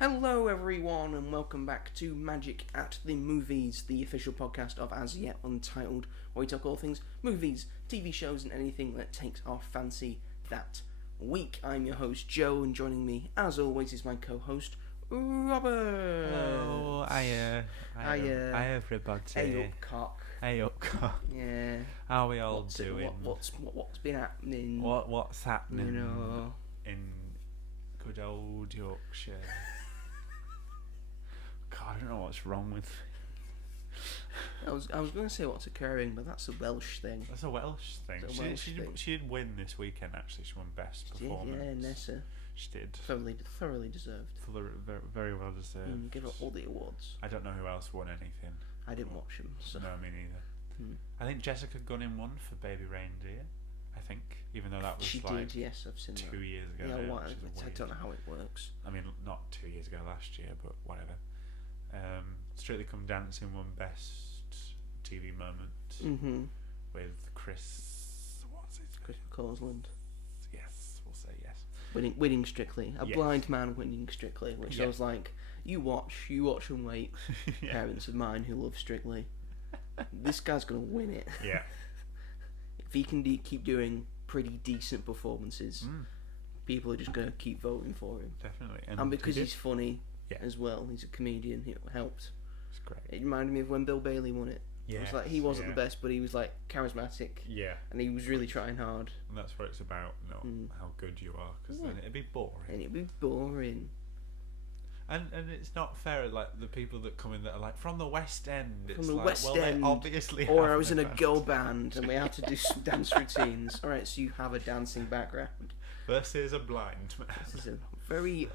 Hello everyone and welcome back to Magic at the Movies, the official podcast of As Yet Untitled, where we talk all things movies, TV shows and anything that takes our fancy that week. I'm your host Joe, and joining me as always is my co-host Robert. Hello, hiya everybody. Hey up cock. Hey up cock. Yeah. How are we all doing? What's been happening? What's happening? You know, in good old Yorkshire. God, I don't know what's wrong with me. I was going to say what's occurring, but that's a Welsh thing. That's a Welsh thing. She did win this weekend. Actually, she won best performance. Yeah, Nessa. She did. Thoroughly deserved. Very well deserved. Give her all the awards. I don't know who else won anything. I didn't watch them. So. No, me neither. I think Jessica Gunning won for Baby Reindeer. I think, even though that was she like did, yes, I've seen 2 years ago. Yeah, now, I don't know how it works. I mean, not 2 years ago, last year, but whatever. Strictly Come Dancing won Best TV Moment with Chris. What's his name? Chris McCausland. Yes, we'll say yes. Winning Strictly, a blind man winning Strictly, which I was like, you watch and wait. Parents of mine who love Strictly, this guy's gonna win it. Yeah. If he can keep doing pretty decent performances, people are just gonna keep voting for him. Definitely, and because he's funny. As well, he's a comedian. It helped. It's great. It reminded me of when Bill Bailey won it. It was like he wasn't the best, but he was like charismatic. Yeah. And he was really trying hard. And that's what it's about, not how good you are, because then it'd be boring. And it's not fair, like the people that come in that are like from the West End. It's from the like, West well, End, they obviously. Or I was in a girl band and we had to do some dance routines. All right, so you have a dancing background. Versus a blind man. This is a very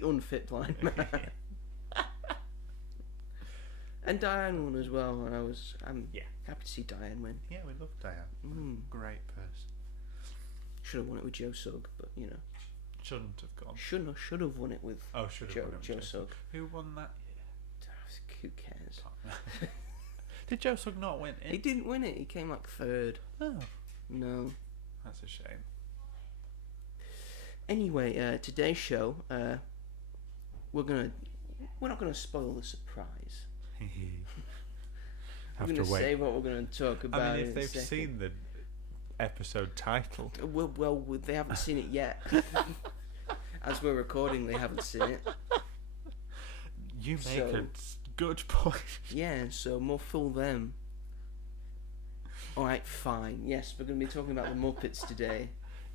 unfit blind man. And Diane won as well, and I'm happy to see Diane win. Yeah, we love Diane. Great person. Should have won it with Joe Sugg, but you know. Shouldn't have gone. Should have won it with Joe Sugg. Who won that year? Who cares? Did Joe Sugg not win it? He didn't win it. He came like third. Oh. No. That's a shame. Anyway, today's show, we're not gonna spoil the surprise. We're gonna say what we're gonna talk about. I mean, if they've seen the episode title, well, they haven't seen it yet. As we're recording, they haven't seen it. You make a good point. Yeah, so more fool them. Alright, fine. Yes, we're going to be talking about the Muppets today.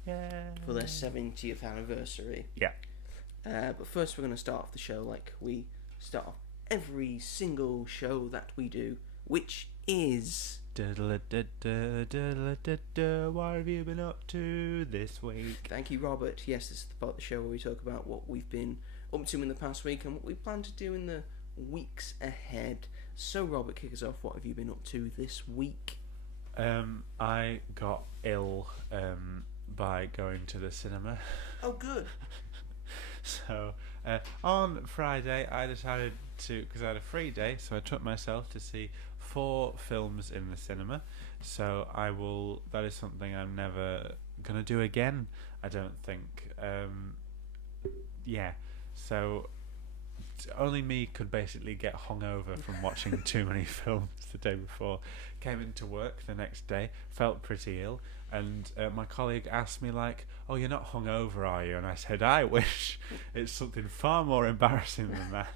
Yeah. For their 70th anniversary. Yeah. But first we're going to start off the show like we start off every single show that we do, which is... What have you been up to this week? Thank you, Robert. Yes, this is the part of the show where we talk about what we've been up to in the past week and what we plan to do in the weeks ahead. So, Robert, kick us off. What have you been up to this week? I got ill by going to the cinema. Oh, good. So, on Friday, I decided to, because I had a free day, so I took myself to see 4 films in the cinema. So that is something I'm never going to do again, I don't think. So only me could basically get hungover from watching too many films the day before. Came into work the next day, felt pretty ill, and my colleague asked me like, "Oh, you're not hungover, are you?" And I said, "I wish. It's something far more embarrassing than that."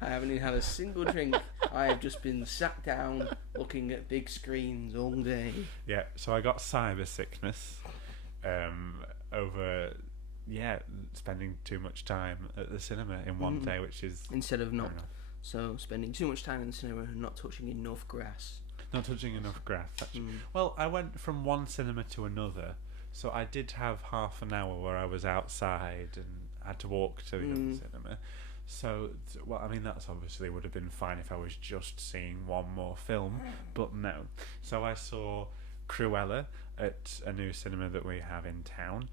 I haven't even had a single drink. I have just been sat down looking at big screens all day. Yeah, so I got cyber sickness over spending too much time at the cinema in one day, which is instead of not. So spending too much time in the cinema and not touching enough grass. Not touching enough grass, actually. Well, I went from one cinema to another, so I did have half an hour where I was outside and had to walk to the other cinema. So, well, I mean, that's obviously would have been fine if I was just seeing one more film, but no. So I saw Cruella at a new cinema that we have in town,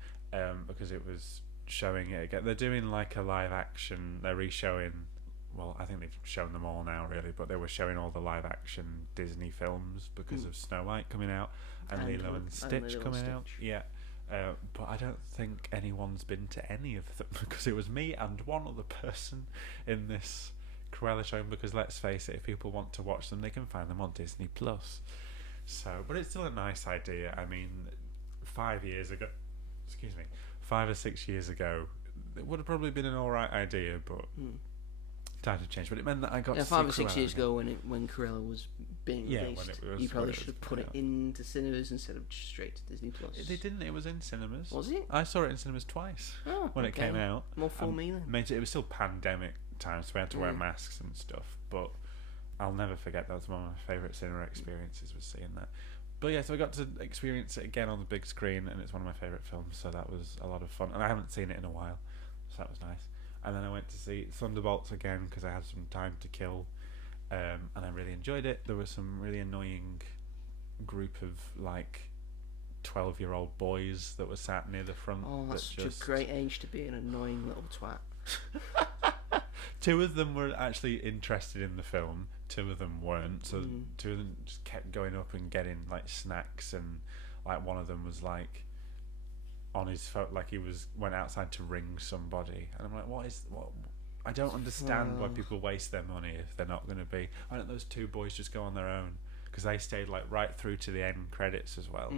because it was showing it again. They're doing like a live action, they're re-showing, well, I think they've shown them all now really, but they were showing all the live action Disney films because of Snow White coming out and Lilo and Stitch coming out. Yeah. But I don't think anyone's been to any of them because it was me and one other person in this Cruella showing. Because let's face it, if people want to watch them, they can find them on Disney Plus. So, but it's still a nice idea. I mean, 5 or 6 years ago, it would have probably been an alright idea, but time to change. But it meant that I got to see 5 or 6 Cruella years again. ago when Cruella was being released, you probably should have put it into cinemas instead of just straight to Disney Plus. They didn't. It was in cinemas. Was it? I saw it in cinemas twice when it came out. More for me then. It was still pandemic time, so we had to wear masks and stuff. But I'll never forget, that was one of my favourite cinema experiences, was seeing that. But yeah, so I got to experience it again on the big screen, and it's one of my favourite films, so that was a lot of fun. And I haven't seen it in a while, so that was nice. And then I went to see Thunderbolts again because I had some time to kill, and I really enjoyed it. There was some really annoying group of 12-year-old boys that were sat near the front. Oh, that's such a great age to be an annoying little twat. 2 of them were actually interested in the film, 2 of them weren't, so 2 of them just kept going up and getting snacks, and one of them was on his phone, he went outside to ring somebody, and I'm like, what I don't understand why people waste their money if they're not going to be. Why don't those 2 boys just go on their own? Because they stayed right through to the end credits as well.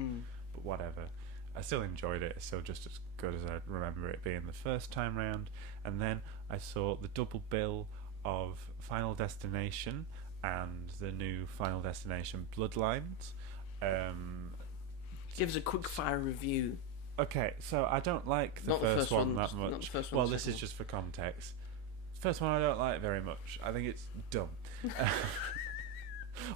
But whatever, I still enjoyed it. It's still just as good as I remember it being the first time round. And then I saw the double bill of Final Destination and the new Final Destination Bloodlines. Give us a quick fire review. Okay, so I don't like the first one that much. Not the first one, well, this is just for context. First one I don't like very much. I think it's dumb.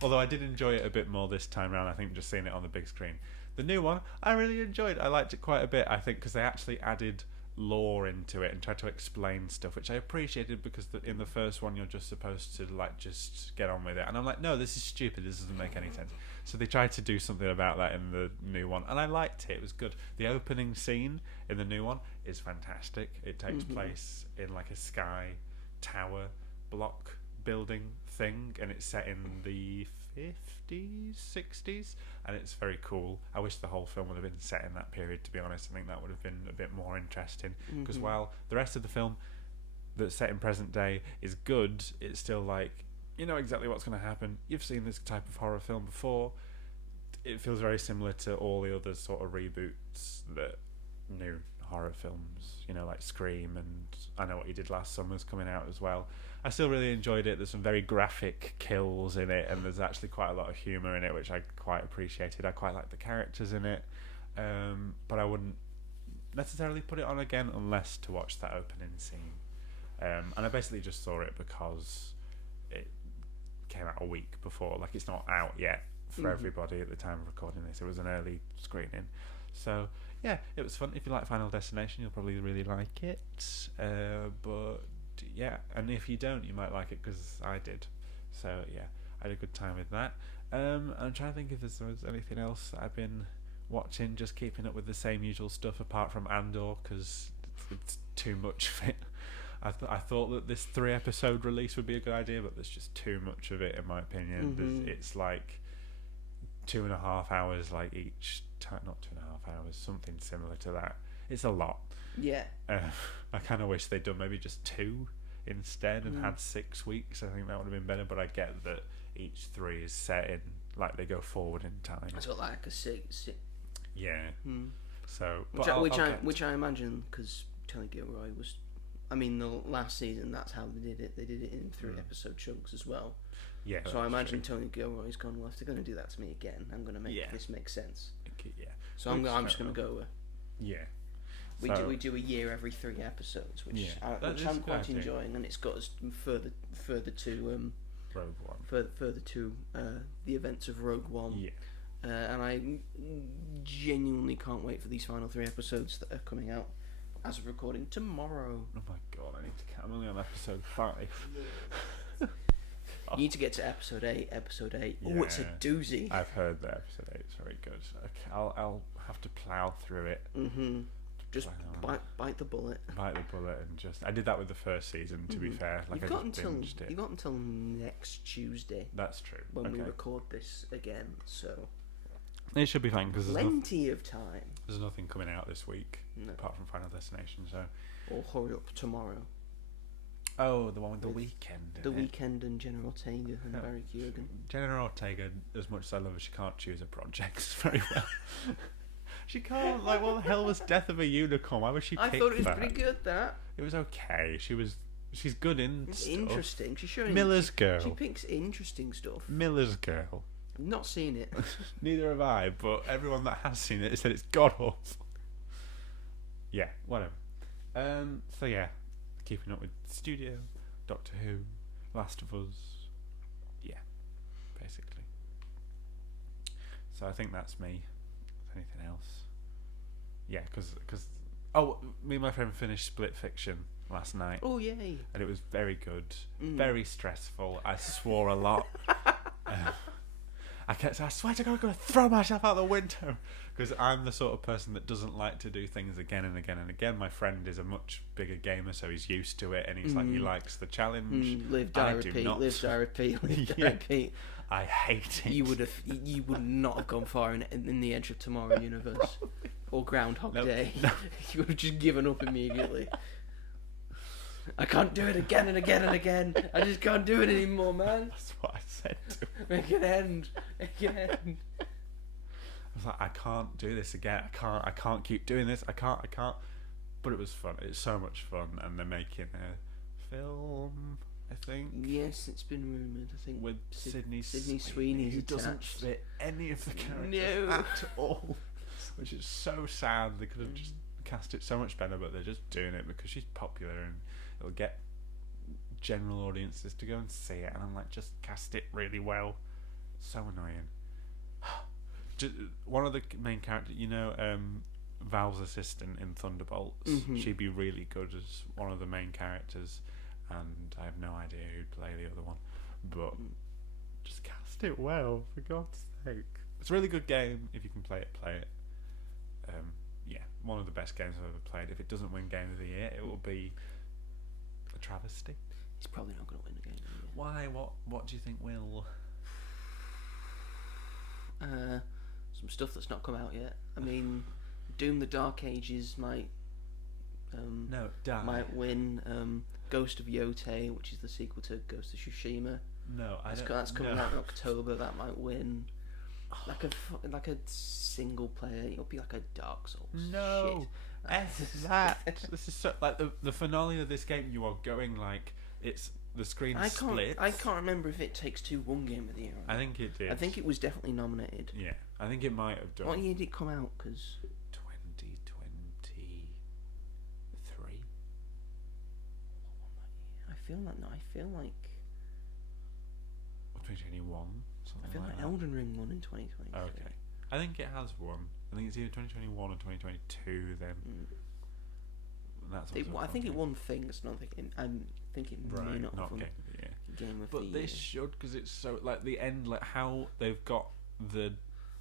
Although I did enjoy it a bit more this time round, I think, just seeing it on the big screen. The new one, I really enjoyed. I liked it quite a bit, I think, because they actually added lore into it and tried to explain stuff, which I appreciated, because in the first one you're just supposed to just get on with it, and I'm like, no, this is stupid, this doesn't make any sense. So they tried to do something about that in the new one, and I liked it. It was good. The opening scene in the new one is fantastic. It takes place in a sky tower block building thing, and it's set in the 50s, 60s, and it's very cool. I wish the whole film would have been set in that period, to be honest. I think that would have been a bit more interesting, because while the rest of the film that's set in present day is good, it's still you know exactly what's going to happen. You've seen this type of horror film before. It feels very similar to all the other sort of reboots that new horror films, like Scream, and I Know What You Did Last Summer's coming out as well. I still really enjoyed it. There's some very graphic kills in it, and there's actually quite a lot of humour in it, which I quite appreciated. I quite like the characters in it, but I wouldn't necessarily put it on again unless to watch that opening scene. And I basically just saw it because it came out a week before. It's not out yet for everybody at the time of recording this. It was an early screening. So yeah, it was fun. If you like Final Destination, you'll probably really like it. But yeah, and if you don't, you might like it, because I did. So yeah, I had a good time with that. I'm trying to think if there's anything else that I've been watching. Just keeping up with the same usual stuff, apart from Andor, because it's too much of it. I thought that this 3-episode release would be a good idea, but there's just too much of it, in my opinion. It's 2.5 hours each time. Not 2.5 hours, something similar to that. It's a lot. Yeah. I kind of wish they'd done maybe just 2 instead and had 6 weeks. I think that would have been better, but I get that each 3 is set in, they go forward in time. It's got a six. Yeah. So, which I imagine, because Tony Gilroy was, the last season, that's how they did it. They did it in 3-episode chunks as well. Yeah. So I imagine Tony Gilroy's gone, well, if they're going to do that to me again, I'm going to make this make sense. Yeah. So I'm just going to go with. Yeah. We do a year every 3 episodes, which I'm quite enjoying, and it's got us further to Rogue One. Further to the events of Rogue One. Yeah. And I genuinely can't wait for these final 3 episodes that are coming out as of recording tomorrow. Oh my god, I need to count. I'm only on episode 5. You need to get to episode 8. Yeah. Oh, it's a doozy. I've heard that episode 8 is very good. Okay, I'll have to plough through it. Just bite the bullet. Bite the bullet and just. I did that with the first season. To be fair, you got until next Tuesday. That's true. When we record this again, so it should be fine, because plenty of time. There's nothing coming out this week apart from Final Destination. So. Or Hurry Up Tomorrow. Oh, the one with The Weeknd. The Weeknd and Jenna Ortega and Barry Keoghan. Jenna Ortega, as much as I love her, she can't choose her projects very well. She can't. Like, what the hell was Death of a Unicorn? Why was she picked? I thought it was pretty good. That it was okay. She's good in it's stuff. Interesting. She's showing Miller's Girl. She picks interesting stuff. Miller's Girl. I've not seen it. Neither have I, but everyone that has seen it said it's god awful. Yeah, whatever. So yeah, keeping up with Studio, Doctor Who, Last of Us. Yeah, basically. So I think that's me. Anything else? Yeah, because me and my friend finished Split Fiction last night. Oh yay! And it was very good, very stressful. I swore a lot. I swear to God, I'm going to throw myself out the window, because I'm the sort of person that doesn't like to do things again and again and again. My friend is a much bigger gamer, so he's used to it, and he's like, he likes the challenge. Live, die, repeat. Live, die, repeat. Live, die, repeat. I hate it. You would not have gone far in the Edge of Tomorrow universe or Groundhog Day. No. You would have just given up immediately. I can't do it again and again and again. I just can't do it anymore, man. That's what I said to him. Make an end. Make an end. I was like, I can't do this again. I can't keep doing this. I can't. But it was fun. It's so much fun, and they're making a film, I think. Yes, it's been rumoured. I think with Sydney Sweeney, who doesn't fit any of the characters at all, which is so sad. They could have just cast it so much better, but they're just doing it because she's popular and it'll get general audiences to go and see it. And I'm like, just cast it really well. So annoying. One of the main characters, Valve's assistant in Thunderbolts, she'd be really good as one of the main characters, and I have no idea who'd play the other one, but just cast it well, for God's sake. It's a really good game. If you can play it, play it. Yeah, one of the best games I've ever played. If it doesn't win Game of the Year, it will be a travesty. He's probably not going to win the Game of the Year. Why? What do you think will? Some stuff that's not come out yet. I mean, Doom: The Dark Ages might win. Ghost of Yote, which is the sequel to Ghost of Tsushima. That's coming out in October. That might win. Like a single player, it'll be like a Dark Souls. No, shit. that. This is so like the finale of this game. You are going like it's the screen splits. I can't remember if It Takes Two won Game of the Year. I think it did. I think it was definitely nominated. Yeah, I think it might have done. What year did it come out? Because 2023. I feel like 2021. I feel like Elden Ring won in 2023. Okay, I think it has won. I think it's either 2021 or 2022 then. I think it won things. I'm thinking may not have won Game of the Year. Game of but the they year. should, because it's so like the end, like how they've got the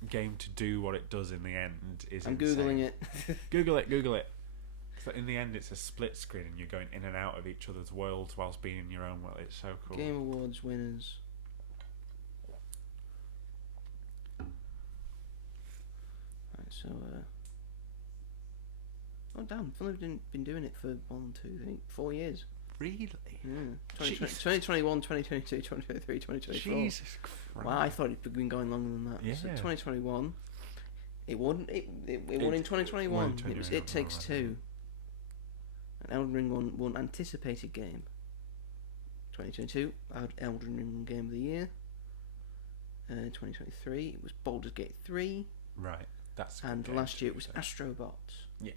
game to do what it does in the end is. I'm insane. googling it. Google it. So in the end, it's a split screen, and you're going in and out of each other's worlds whilst being in your own world. It's so cool. Game Awards winners. Right, so oh damn! I've only been doing it for 4 years. Really? Yeah. 2021, 2022, 2023, 2024. Jesus Christ! Wow, I thought it'd been going longer than that. Yeah. So 2021. It won. It won in 2021. It was It Takes Two. And Elden Ring won anticipated game. 2022, Elden Ring Game of the Year. 2023, it was Baldur's Gate 3. Right, that's. And last year it was Astrobots. Yeah.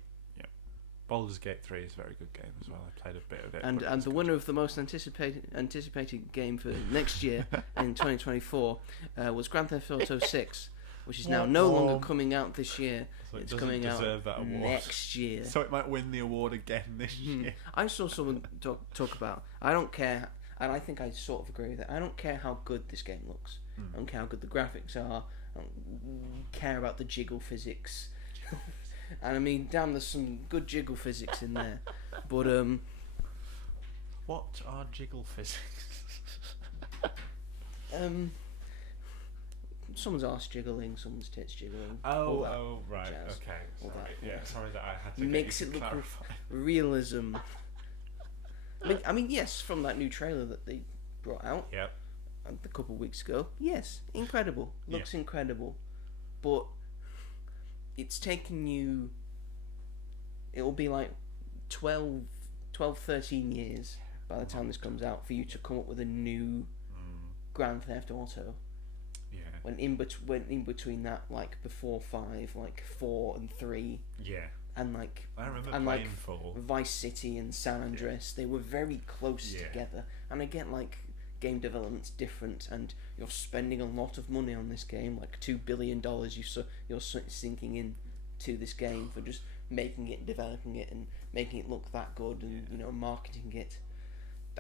Baldur's Gate 3 is a very good game as well. I played a bit of it. And the winner of the most anticipated game for next year in 2024 was Grand Theft Auto 6, which is now no longer coming out this year. So it's coming out that award. next year. So it might win the award again this year. I saw someone talk about. I don't care, and I think I sort of agree with it. I don't care how good this game looks. I don't care how good the graphics are. I don't care about the jiggle physics. And I mean, damn, there's some good jiggle physics in there. But what are jiggle physics? someone's arse jiggling, someone's tits jiggling. Right, jazz, okay. all Sorry. that, Yeah, sorry that I had to makes get you it to look clarify. realism. I mean, yes, from that new trailer that they brought out a couple of weeks ago. Yes, incredible. Looks incredible, but it's taken you. It'll be like 12, 13 years by the time this comes out for you to come up with a new Grand Theft Auto. Yeah. When in between that, like before 5, like 4 and 3. Yeah. And like I remember and playing like 4. Vice City and San Andreas, they were very close together. And I get like game development's different, and you're spending a lot of money on this game, like $2 billion. You're sinking in to this game for just making it, developing it, and making it look that good, and marketing it.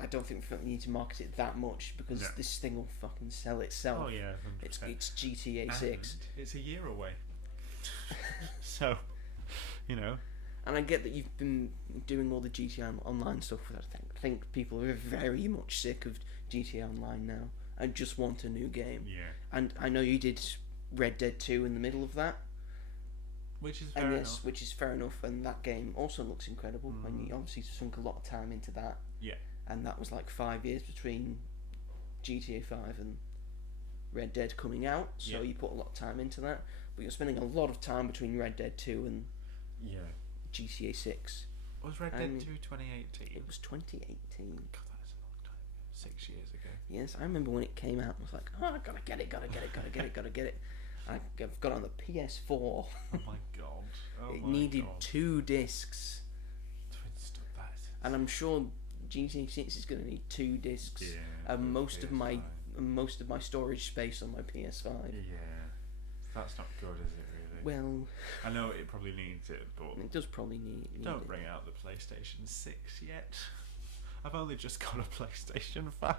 I don't think we need to market it that much because this thing will fucking sell itself. Oh yeah, 100%. It's GTA 6. It's a year away. So, And I get that you've been doing all the GTA Online stuff. I think people are very much sick of GTA Online now and just want a new game. Yeah. And I know you did Red Dead 2 in the middle of that. Which is fair enough. Which is fair enough, and that game also looks incredible. And you obviously sunk a lot of time into that. Yeah. And that was like 5 years between GTA 5 and Red Dead coming out, so you put a lot of time into that. But you're spending a lot of time between Red Dead 2 and GTA 6. Was Red Dead 2 2018? It was 2018. God, that is a long time. 6 years ago. Yes, I remember when it came out. I was like, I gotta get it. I've got it on the PS4. Oh my god. It needed 2 discs. And I'm sure GTA 6 is going to need 2 discs. Yeah. And most of my storage space on my PS5. Yeah. That's not good, is it, really? Well, I know it probably needs it, but it does probably need don't it. bring out the PlayStation 6 yet. I've only just got a PlayStation 5.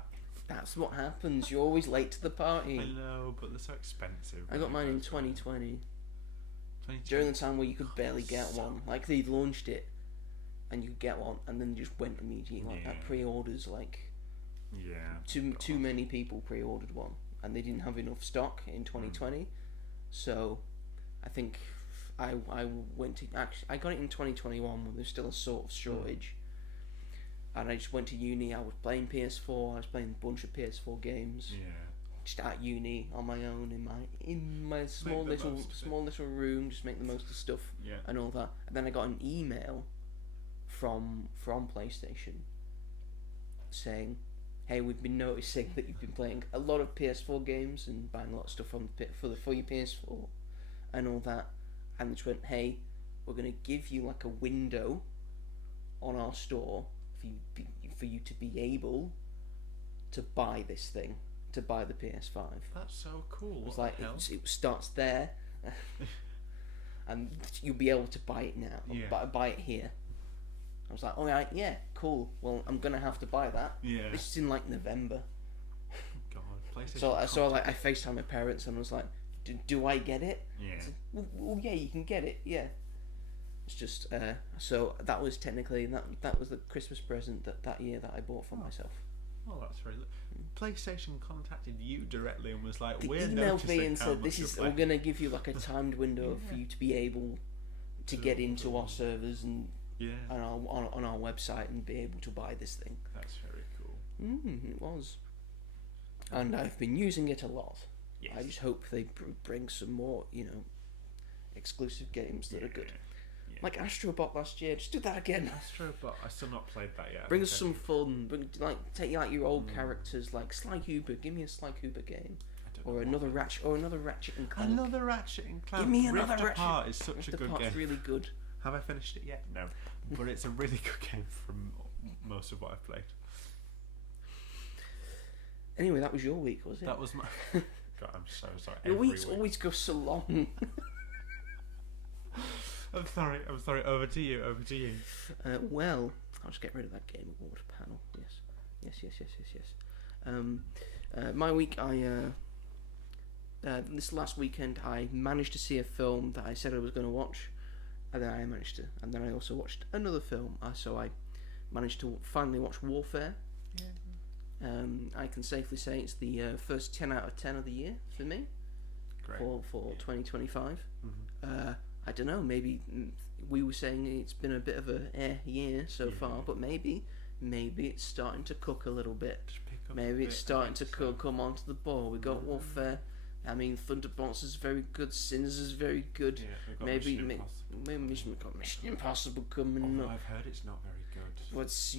That's what happens. You're always late to the party. I know, but they're so expensive. I got mine in 2020. During the time where you could barely get one. Like, they launched it, and you could get one, and then just went immediately. Like, that pre-orders, like... Yeah. Too many people pre-ordered one, and they didn't have enough stock in 2020. So, I think I went to... Actually, I got it in 2021 when there's still a sort of shortage. And I just went to uni. I was playing PS4. I was playing a bunch of PS4 games. Yeah. Just at uni on my own in my small little room. Just make the most of stuff and all that. And then I got an email from PlayStation saying, "Hey, we've been noticing that you've been playing a lot of PS4 games and buying a lot of stuff for your PS4 and all that." And they just went, "Hey, we're gonna give you like a window on our store for you to be able to buy this thing, to buy the PS5. That's so cool. It was like it starts there, and you'll be able to buy it now. Buy it here. I was like, all right, yeah, cool. Well, I'm gonna have to buy that. Yeah. This is in like November. God, PlayStation. So I FaceTime my parents and was like, do I get it? Yeah. Said, well, yeah, you can get it. Yeah. It's just so that was technically that was the Christmas present that year that I bought for myself. Oh, that's very. PlayStation contacted you directly and was like, They "We're emailed noticing me and how said, much we're gonna give you like a timed window for you to be able to get into our servers and on our website and be able to buy this thing." That's very cool. It was, and I've been using it a lot. Yes. I just hope they bring some more, exclusive games that are good. Yeah. Like Astrobot last year, just do that again. Astrobot, I still not played that yet. Bring us some fun. Take your old characters, like Sly Cooper. Give me a Sly Cooper game, or another Ratchet and Clank. Another Ratchet and Clank. Give me another Rift Ratchet. Apart is such a good game. It's really good. Have I finished it yet? No, but it's a really good game from most of what I've played. Anyway, that was your week, was it? That was my. God, I'm so sorry. Your weeks always go so long. I'm sorry. Over to you. Well, I'll just get rid of that Game Award panel. Yes. My week, this last weekend, I managed to see a film that I said I was going to watch, and then I also watched another film. So I managed to finally watch Warfare. Yeah. I can safely say it's the first 10 out of 10 of the year for me. great. for 2025. Mm-hmm. I don't know. Maybe we were saying it's been a bit of a year so far, but maybe it's starting to cook a little bit. Maybe it's starting to come onto the ball. We got Warfare. I mean, Thunderbolts is very good. Sinners is very good. Yeah, maybe Mission Mission Impossible coming up. I've heard it's not very good. What's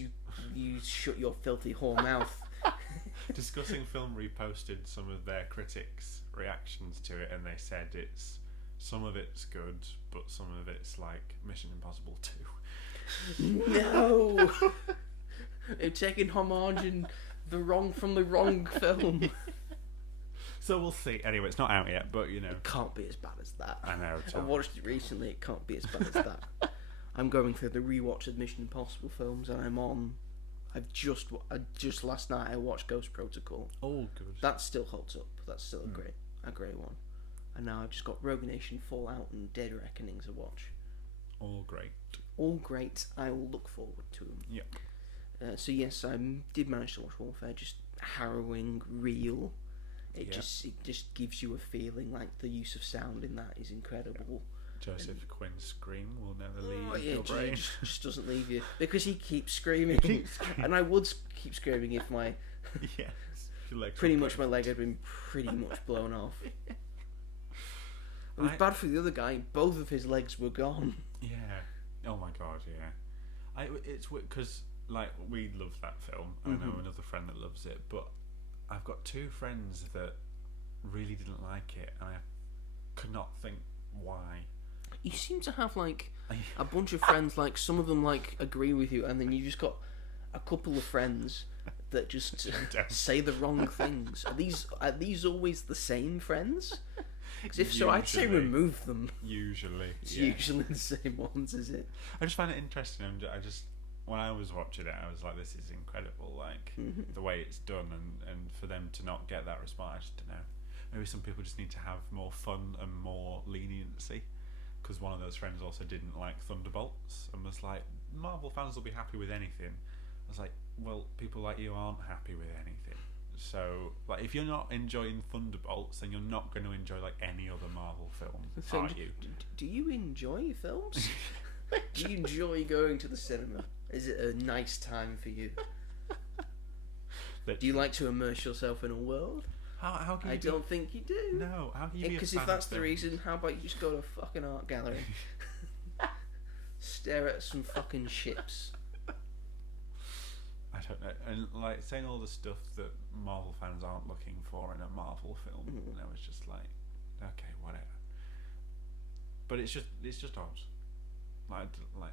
you shut your filthy whore mouth. Discussing Film reposted some of their critics' reactions to it, and they said some of it's good, but some of it's like Mission Impossible 2. No, they've taken homage in the wrong film. So we'll see. Anyway, it's not out yet, but you know, It can't be as bad as that. I know. I watched it recently. It can't be as bad as that. I'm going through the rewatch of Mission Impossible films, and I've just last night I watched Ghost Protocol. All good. That still holds up. That's still a great one. And now I've just got Rogue Nation, Fallout, and Dead Reckoning to watch. All great. All great. I will look forward to them. Yep. So yes, I did manage to watch Warfare. Just harrowing, real. It just gives you a feeling like the use of sound in that is incredible. Joseph Quinn's scream will never leave your It brain. just doesn't leave you because he keeps screaming. And I would keep screaming if my Yes. Your legs pretty were much my broken. leg had been pretty much blown off. It was bad for the other guy. Both of his legs were gone. Yeah. Oh my god. Yeah. It's because like we love that film. I know another friend that loves it, but I've got two friends that really didn't like it, and I could not think why. You seem to have like a bunch of friends. Like some of them like agree with you, and then you just got a couple of friends that just say the wrong things. Are these always the same friends? Because if so, I'd say Usually. remove them. Usually. It's yeah. usually the same ones, is it? I just find it interesting. I just when I was watching it, I was like, "This is incredible!" Like the way it's done, and for them to not get that response, I just don't know. Maybe some people just need to have more fun and more leniency. Because one of those friends also didn't like Thunderbolts and was like, "Marvel fans will be happy with anything." I was like, "Well, people like you aren't happy with anything. So, like, if you're not enjoying Thunderbolts, then you're not going to enjoy like any other Marvel film, are you?" Do you enjoy films? Do you enjoy going to the cinema? Is it a nice time for you? Do you like to immerse yourself in a world? How can you I don't think you do. No, how can you be a Because fan if that's of the films? reason, how about you just go to a fucking art gallery? Stare at some fucking ships. I don't know. And like saying all the stuff that Marvel fans aren't looking for in a Marvel film, and I was just like, okay, whatever. But it's just odd. Like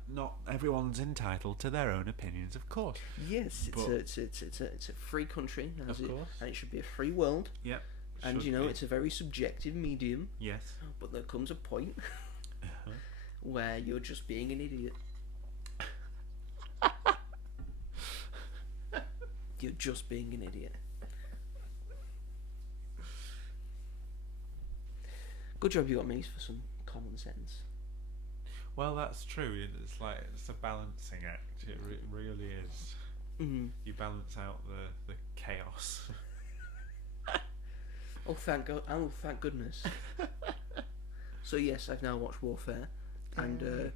not everyone's entitled to their own opinions, of course. Yes, But- it's a free country, Of course. and it should be a free world. Yep. And should be. it's a very subjective medium. Yes. But there comes a point where you're just being an idiot. You're just being an idiot. Good job you got me for some common sense. Well, that's true. It's like it's a balancing act. It really is. Mm-hmm. You balance out the chaos. Oh, thank God! Oh, thank goodness. So yes, I've now watched Warfare, and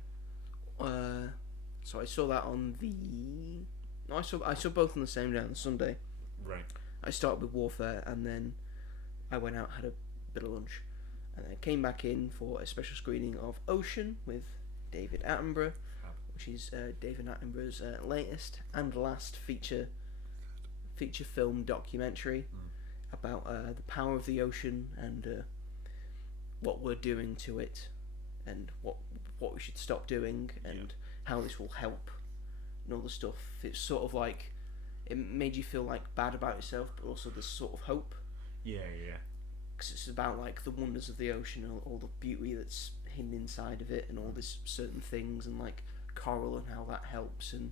so I saw that on the. No, I saw both on the same day on Sunday. Right. I started with Warfare, and then I went out, had a bit of lunch, and then came back in for a special screening of Ocean with David Attenborough, which is David Attenborough's latest and last feature film documentary about the power of the ocean and what we're doing to it, and what we should stop doing, and how this will help, and all the stuff. It's sort of like it made you feel like bad about yourself, but also there's sort of hope. Yeah. Because it's about like the wonders of the ocean, all the beauty that's hidden inside of it, and all these certain things, and like coral and how that helps, and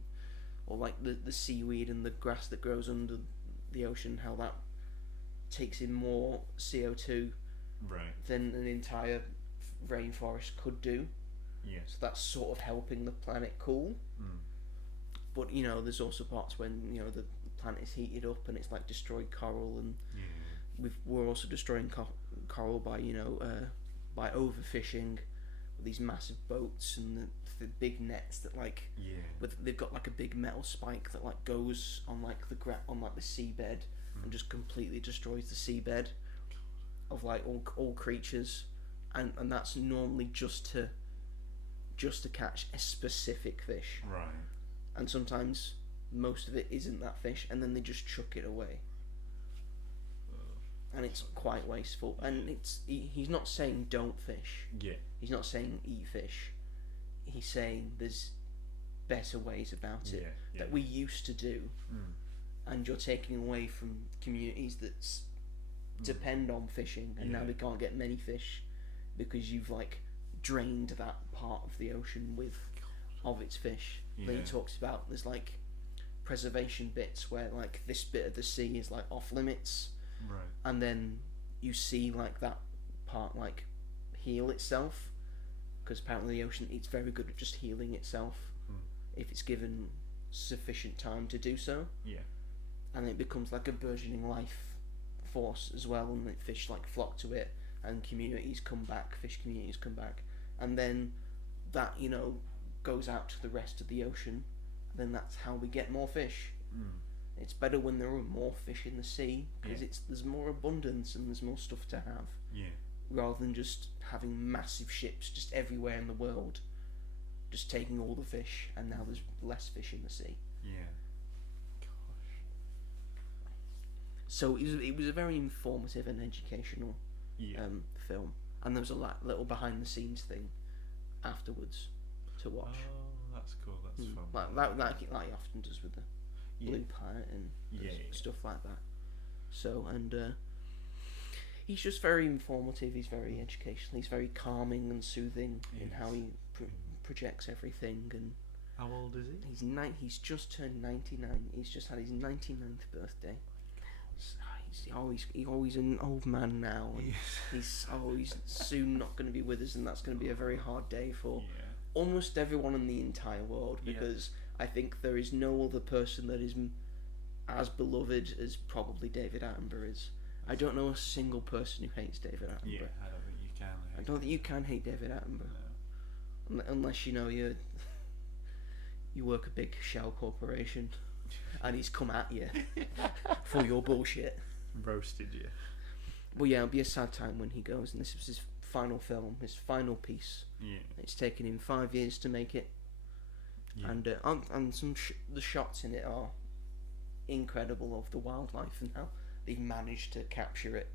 or like the seaweed and the grass that grows under the ocean, how that takes in more CO2 than an entire rainforest could do. Yes. So that's sort of helping the planet cool. But there's also parts when the planet is heated up and it's like destroyed coral and we're also destroying coral by by overfishing with these massive boats and the big nets that they've got like a big metal spike that like goes on like the seabed and just completely destroys the seabed of like all creatures, and that's normally just to catch a specific fish, right? And sometimes most of it isn't that fish, and then they just chuck it away. And it's quite wasteful. And he's not saying don't fish. Yeah. He's not saying eat fish. He's saying there's better ways about it that we used to do, and you're taking away from communities that depend on fishing, and now they can't get many fish because you've like drained that part of the ocean of its fish. Then he talks about there's like preservation bits where like this bit of the sea is like off limits. Right. And then you see like that part like heal itself, because apparently the ocean it's very good at just healing itself if it's given sufficient time to do so. Yeah. And it becomes like a burgeoning life force as well, and like fish like flock to it, and fish communities come back, and then that goes out to the rest of the ocean, and then that's how we get more fish. It's better when there are more fish in the sea because there's more abundance and there's more stuff to have. Yeah. Rather than just having massive ships just everywhere in the world, just taking all the fish, and now there's less fish in the sea. Yeah. Gosh. So it was a very informative and educational film, and there was a little behind the scenes thing afterwards to watch. Oh, that's cool. That's fun. Like he often does with the Blue Planet and stuff like that. So, and he's just very informative. He's very educational. He's very calming and soothing in how he projects everything. And how old is he? He's just turned 99. He's just had his 99th birthday. He's always an old man now, and he's soon not going to be with us, and that's going to be a very hard day for almost everyone in the entire world, because I think there is no other person that is as beloved as probably David Attenborough is. I don't know a single person who hates David Attenborough. Yeah, I don't think you can. I don't think you can hate David Attenborough. No. Unless you work a big shell corporation and he's come at you for your bullshit. Roasted you. Well, yeah, it'll be a sad time when he goes, and this was his final film, his final piece. Yeah. It's taken him 5 years to make it. Yeah. And the shots in it are incredible of the wildlife and how they've managed to capture it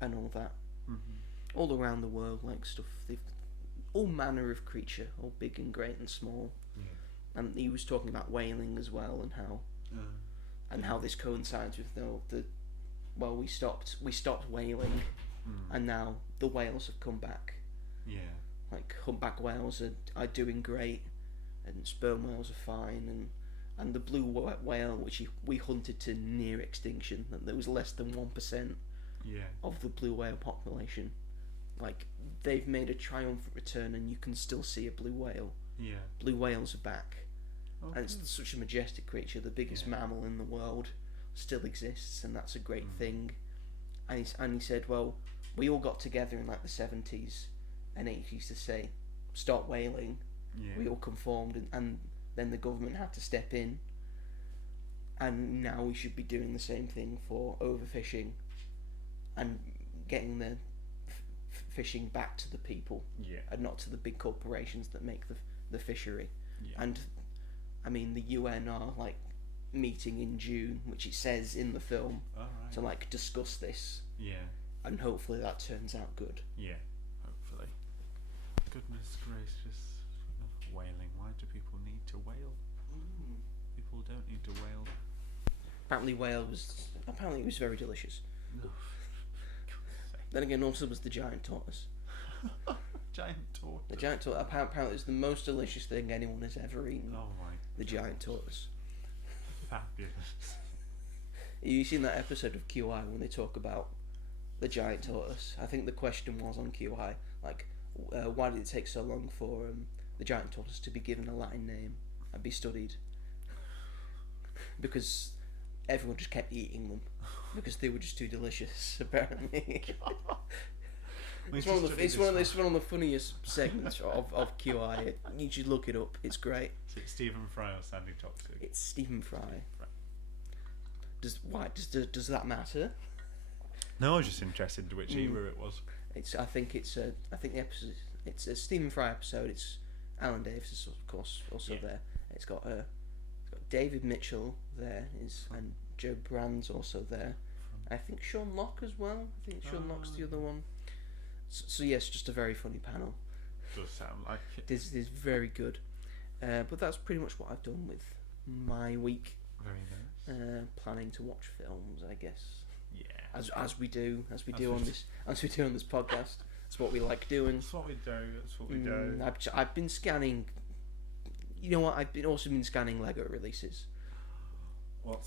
and all that. Mm-hmm. All around the world, like stuff, they've all manner of creature, all big and great and small. Yeah. And he was talking about whaling as well, and how this coincides with we stopped whaling, and now the whales have come back. Yeah. Like humpback whales are doing great, and sperm whales are fine, and the blue whale, which we hunted to near extinction, and there was less than 1% of the blue whale population. Like, they've made a triumphant return, and you can still see a blue whale. Yeah. Blue whales are back. Okay. And it's such a majestic creature. The biggest mammal in the world still exists, and that's a great thing. And he said, well, we all got together in like the 70s and 80s to say, stop whaling. Yeah. We all conformed, and then the government had to step in, and now we should be doing the same thing for overfishing and getting the fishing back to the people, and not to the big corporations that make the fishery. And I mean, the UN are like meeting in June, which it says in the film, to like discuss this. Yeah. And hopefully that turns out good. Yeah, hopefully. Goodness gracious. Whaling. Why do people need to whale? People don't need to whale. Apparently it was very delicious. Then again, also was the giant tortoise. Giant tortoise. The giant tortoise apparently is the most delicious thing anyone has ever eaten. Oh my. The giant tortoise. Fabulous. Have you seen that episode of QI when they talk about the giant tortoise? I think the question was on QI, like, why did it take so long for the giant tortoise to be given a Latin name and be studied? Because everyone just kept eating them. because they were just too delicious, apparently. It's one of the funniest segments of QI. You should look it up. It's great. Is it Stephen Fry or Sandy Toxic? It's Stephen Fry. Does that matter? No, I was just interested in which era it was. I think the episode. It's a Stephen Fry episode. It's Alan Davis is of course also there. It's got David Mitchell there and Joe Brand's also there. I think Sean Locke as well. I think Sean Locke's the other one. So yes, just a very funny panel. Does sound like it. It is very good. But that's pretty much what I've done with my week. Very nice. Planning to watch films, I guess. Yeah. As we do on this podcast. It's what we like doing. That's what we do. I've been scanning. You know what? I've also been scanning Lego releases.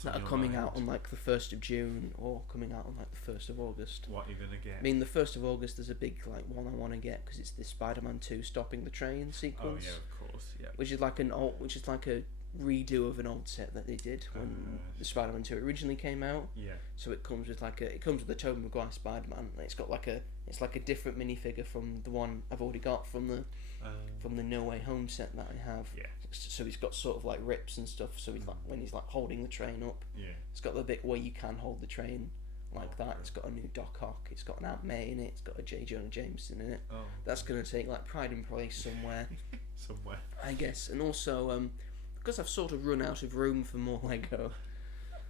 That are coming out on like the 1st of June or coming out on like the 1st of August. What are you gonna get? I mean, the 1st of August there's a big like one I want to get because it's the Spider-Man 2 stopping the train sequence. Oh yeah, of course, yeah. Which is like a redo of an old set that they did when the Spider-Man 2 originally came out. Yeah. So it comes with the Tobey Maguire Spider-Man. And it's got like a different minifigure from the one I've already got from the No Way Home set that I have. Yeah. So he's got sort of like rips and stuff. So he's like when he's like holding the train up. Yeah. It's got the bit where you can hold the train like that. It's got a new Doc Ock. It's got an Aunt May in it. It's got a J. Jonah Jameson in it. Oh. That's gonna take like pride and place somewhere. Somewhere. I guess. And also because I've sort of run out of room for more Lego.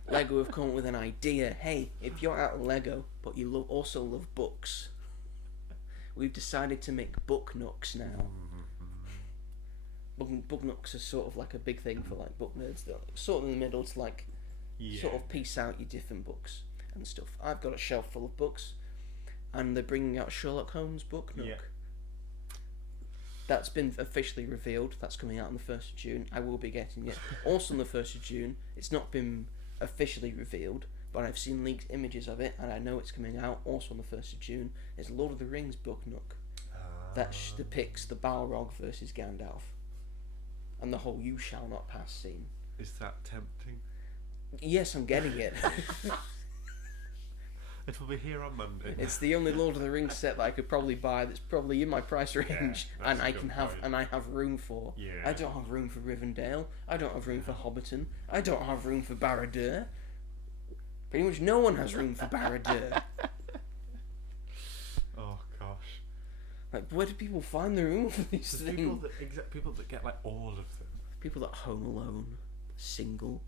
Lego have come up with an idea. Hey, if you're out of Lego, but you also love books, we've decided to make book nooks now. Book nooks are sort of like a big thing for like book nerds. They're like sort of in the middle to like sort of piece out your different books and stuff. I've got a shelf full of books, and they're bringing out Sherlock Holmes book nook. Yeah. That's been officially revealed. That's coming out on the 1st of June. I will be getting it. Also on the 1st of June, it's not been officially revealed, but I've seen leaked images of it, and I know it's coming out. Also on the 1st of June, is Lord of the Rings book nook. That depicts the Balrog versus Gandalf. And the whole "you shall not pass" scene. Is that tempting? Yes, I'm getting it. It will be here on Monday. It's the only Lord of the Rings set that I could probably buy that's probably in my price range, and I have room for. Yeah. I don't have room for Rivendell. I don't have room for Hobbiton. I don't have room for Barad-dûr. Pretty much no one has room for Barad-dûr. Oh gosh. Like, where do people find the room for these things? People that get like all of them. People that are home alone, single.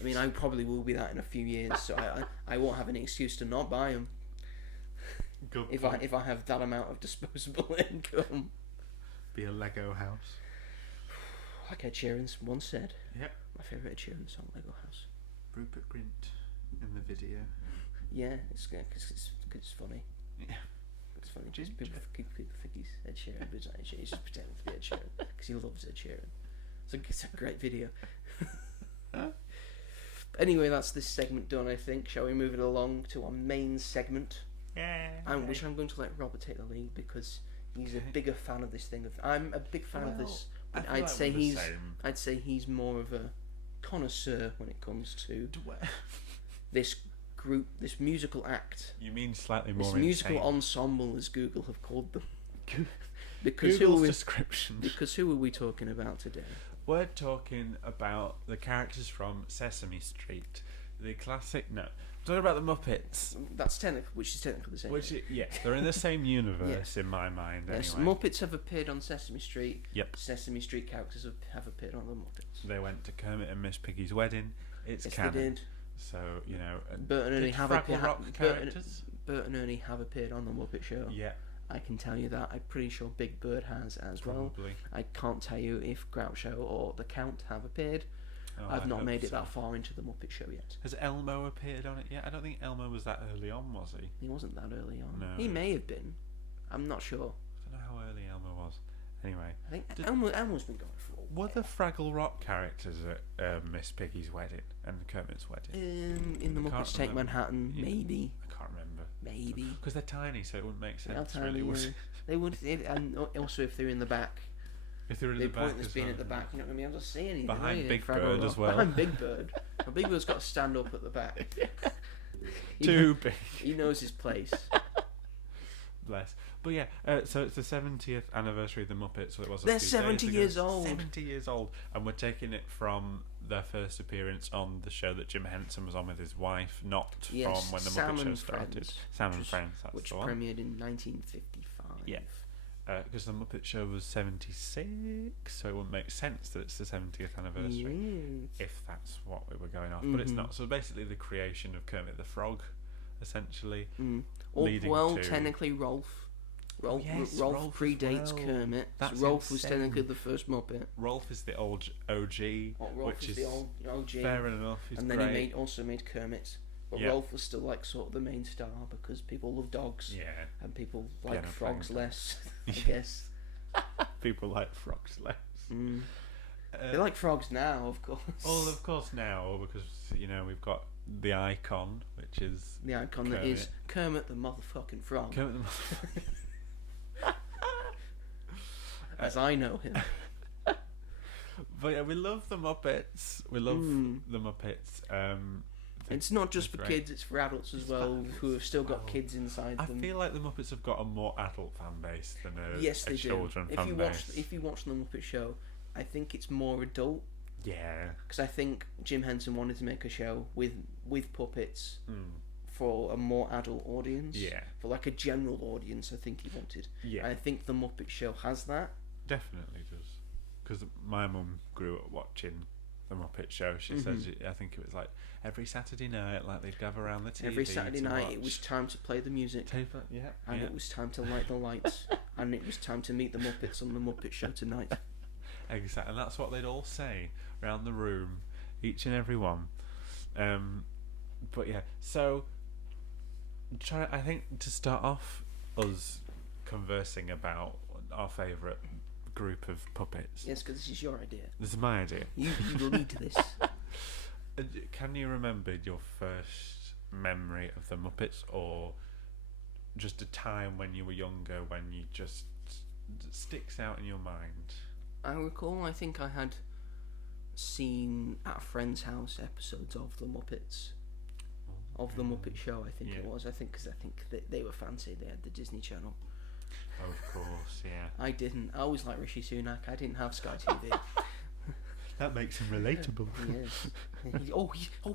I mean, I probably will be that in a few years, so I won't have any excuse to not buy them. Good if I have that amount of disposable income. Be a Lego house. Like Ed Sheeran once said. Yep. My favourite Ed Sheeran song, Lego House. Rupert Grint in the video. Yeah, it's funny. Yeah. It's funny. Just people think he's Ed Sheeran, but he's not Ed Sheeran. He's just pretending to be Ed Sheeran because he loves Ed Sheeran. It's a great video. Anyway, that's this segment done, I think. Shall we move it along to our main segment? Yeah. Which I'm going to let Robert take the lead because he's a bigger fan of this thing. I'm a big fan of this, but I'd say he's more of a connoisseur when it comes to this group, this musical act. You mean slightly more this musical ensemble, as Google have called them. Because Google's description. Because who are we talking about today? We're talking about the characters from Sesame Street, the classic. No, we're talking about the Muppets. That's which is technically the same. They're in the same universe in my mind. Yes, anyway. Muppets have appeared on Sesame Street. Yep. Sesame Street characters have appeared on the Muppets. They went to Kermit and Miss Piggy's wedding. It's canon. They did. So you know, Bert and Ernie have characters. Bert and Ernie have appeared on the Muppet Show. Yeah. I can tell you that. I'm pretty sure Big Bird has as Probably. well. I can't tell you if Groucho or the Count have appeared. I've not made it that far into the Muppet Show yet. Has Elmo appeared on it yet? I don't think Elmo was that early on, was he? He wasn't that early on. No. He may have been. I'm not sure. I don't know how early Elmo was. Anyway. I think Elmo's been going for a while. Were the Fraggle Rock characters at Miss Piggy's wedding and Kermit's wedding? In the Muppets Take Manhattan, maybe. I can't remember. Maybe. Because they're tiny, so it wouldn't make sense. Really, they would, and also if they're in the back. If they're in the back, pointless being at the back, you're not going to be able to see anything. Behind Big Bird as well. Behind Big Bird. Big Bird's got to stand up at the back. Too big. He knows his place. Bless. But yeah, so it's the 70th anniversary of the Muppets. So it was. They're 70 years old. 70 years old, and we're taking it from their first appearance on the show that Jim Henson was on with his wife, not from when the Sam Muppet Show and started. Friends, Sam and Friends, that's which the one. premiered in 1955. Yeah. Because the Muppet Show was 76, so it wouldn't make sense that it's the 70th anniversary if that's what we were going off. But it's not. So basically, the creation of Kermit the Frog, essentially, leading to technically Rolf. Rolf predates Kermit. That's so Rolf insane. was technically the first Muppet. Rolf is the old OG, which is the old OG. Fair enough. He's and great. then he also made Kermit. But Rolf was still like sort of the main star because people love dogs. Yeah. And people like Piano frogs playing. less, I guess. People like frogs less. They like frogs now, of course. Well, of course now, because we've got the icon, which is the icon Kermit. that is Kermit the motherfucking frog. Kermit the motherfucking as I know him. But yeah, we love the Muppets. We love the Muppets. It's not just for great. kids; it's for adults as well, who have still got kids inside I them. feel like the Muppets have got a more adult fan base than a Yes, they children do. fan base. If you watch the Muppet Show, I think it's more adult. Yeah. Because I think Jim Henson wanted to make a show with puppets for a more adult audience. Yeah. For like a general audience, I think he wanted. Yeah. And I think the Muppet Show has that. Definitely does. Because my mum grew up watching the Muppet Show. She says, I think it was like every Saturday night, like they'd gather around the TV. Every Saturday night, watch. It was time to play the music. And it was time to light the lights. And it was time to meet the Muppets on the Muppet Show tonight. Exactly, and that's what they'd all say around the room, each and every one. But yeah, so I think to start off us conversing about our favourite group of puppets. Yes, because this is your idea. This is my idea. You lead this. Can you remember your first memory of the Muppets, or just a time when you were younger when you just sticks out in your mind? I recall, I think I had seen at a friend's house episodes of the Muppets. Of the Muppet Show, I think it was. I think they were fancy. They had the Disney Channel. Of course, yeah. I didn't. I always liked Rishi Sunak. I didn't have Sky TV. That makes him relatable. Yes.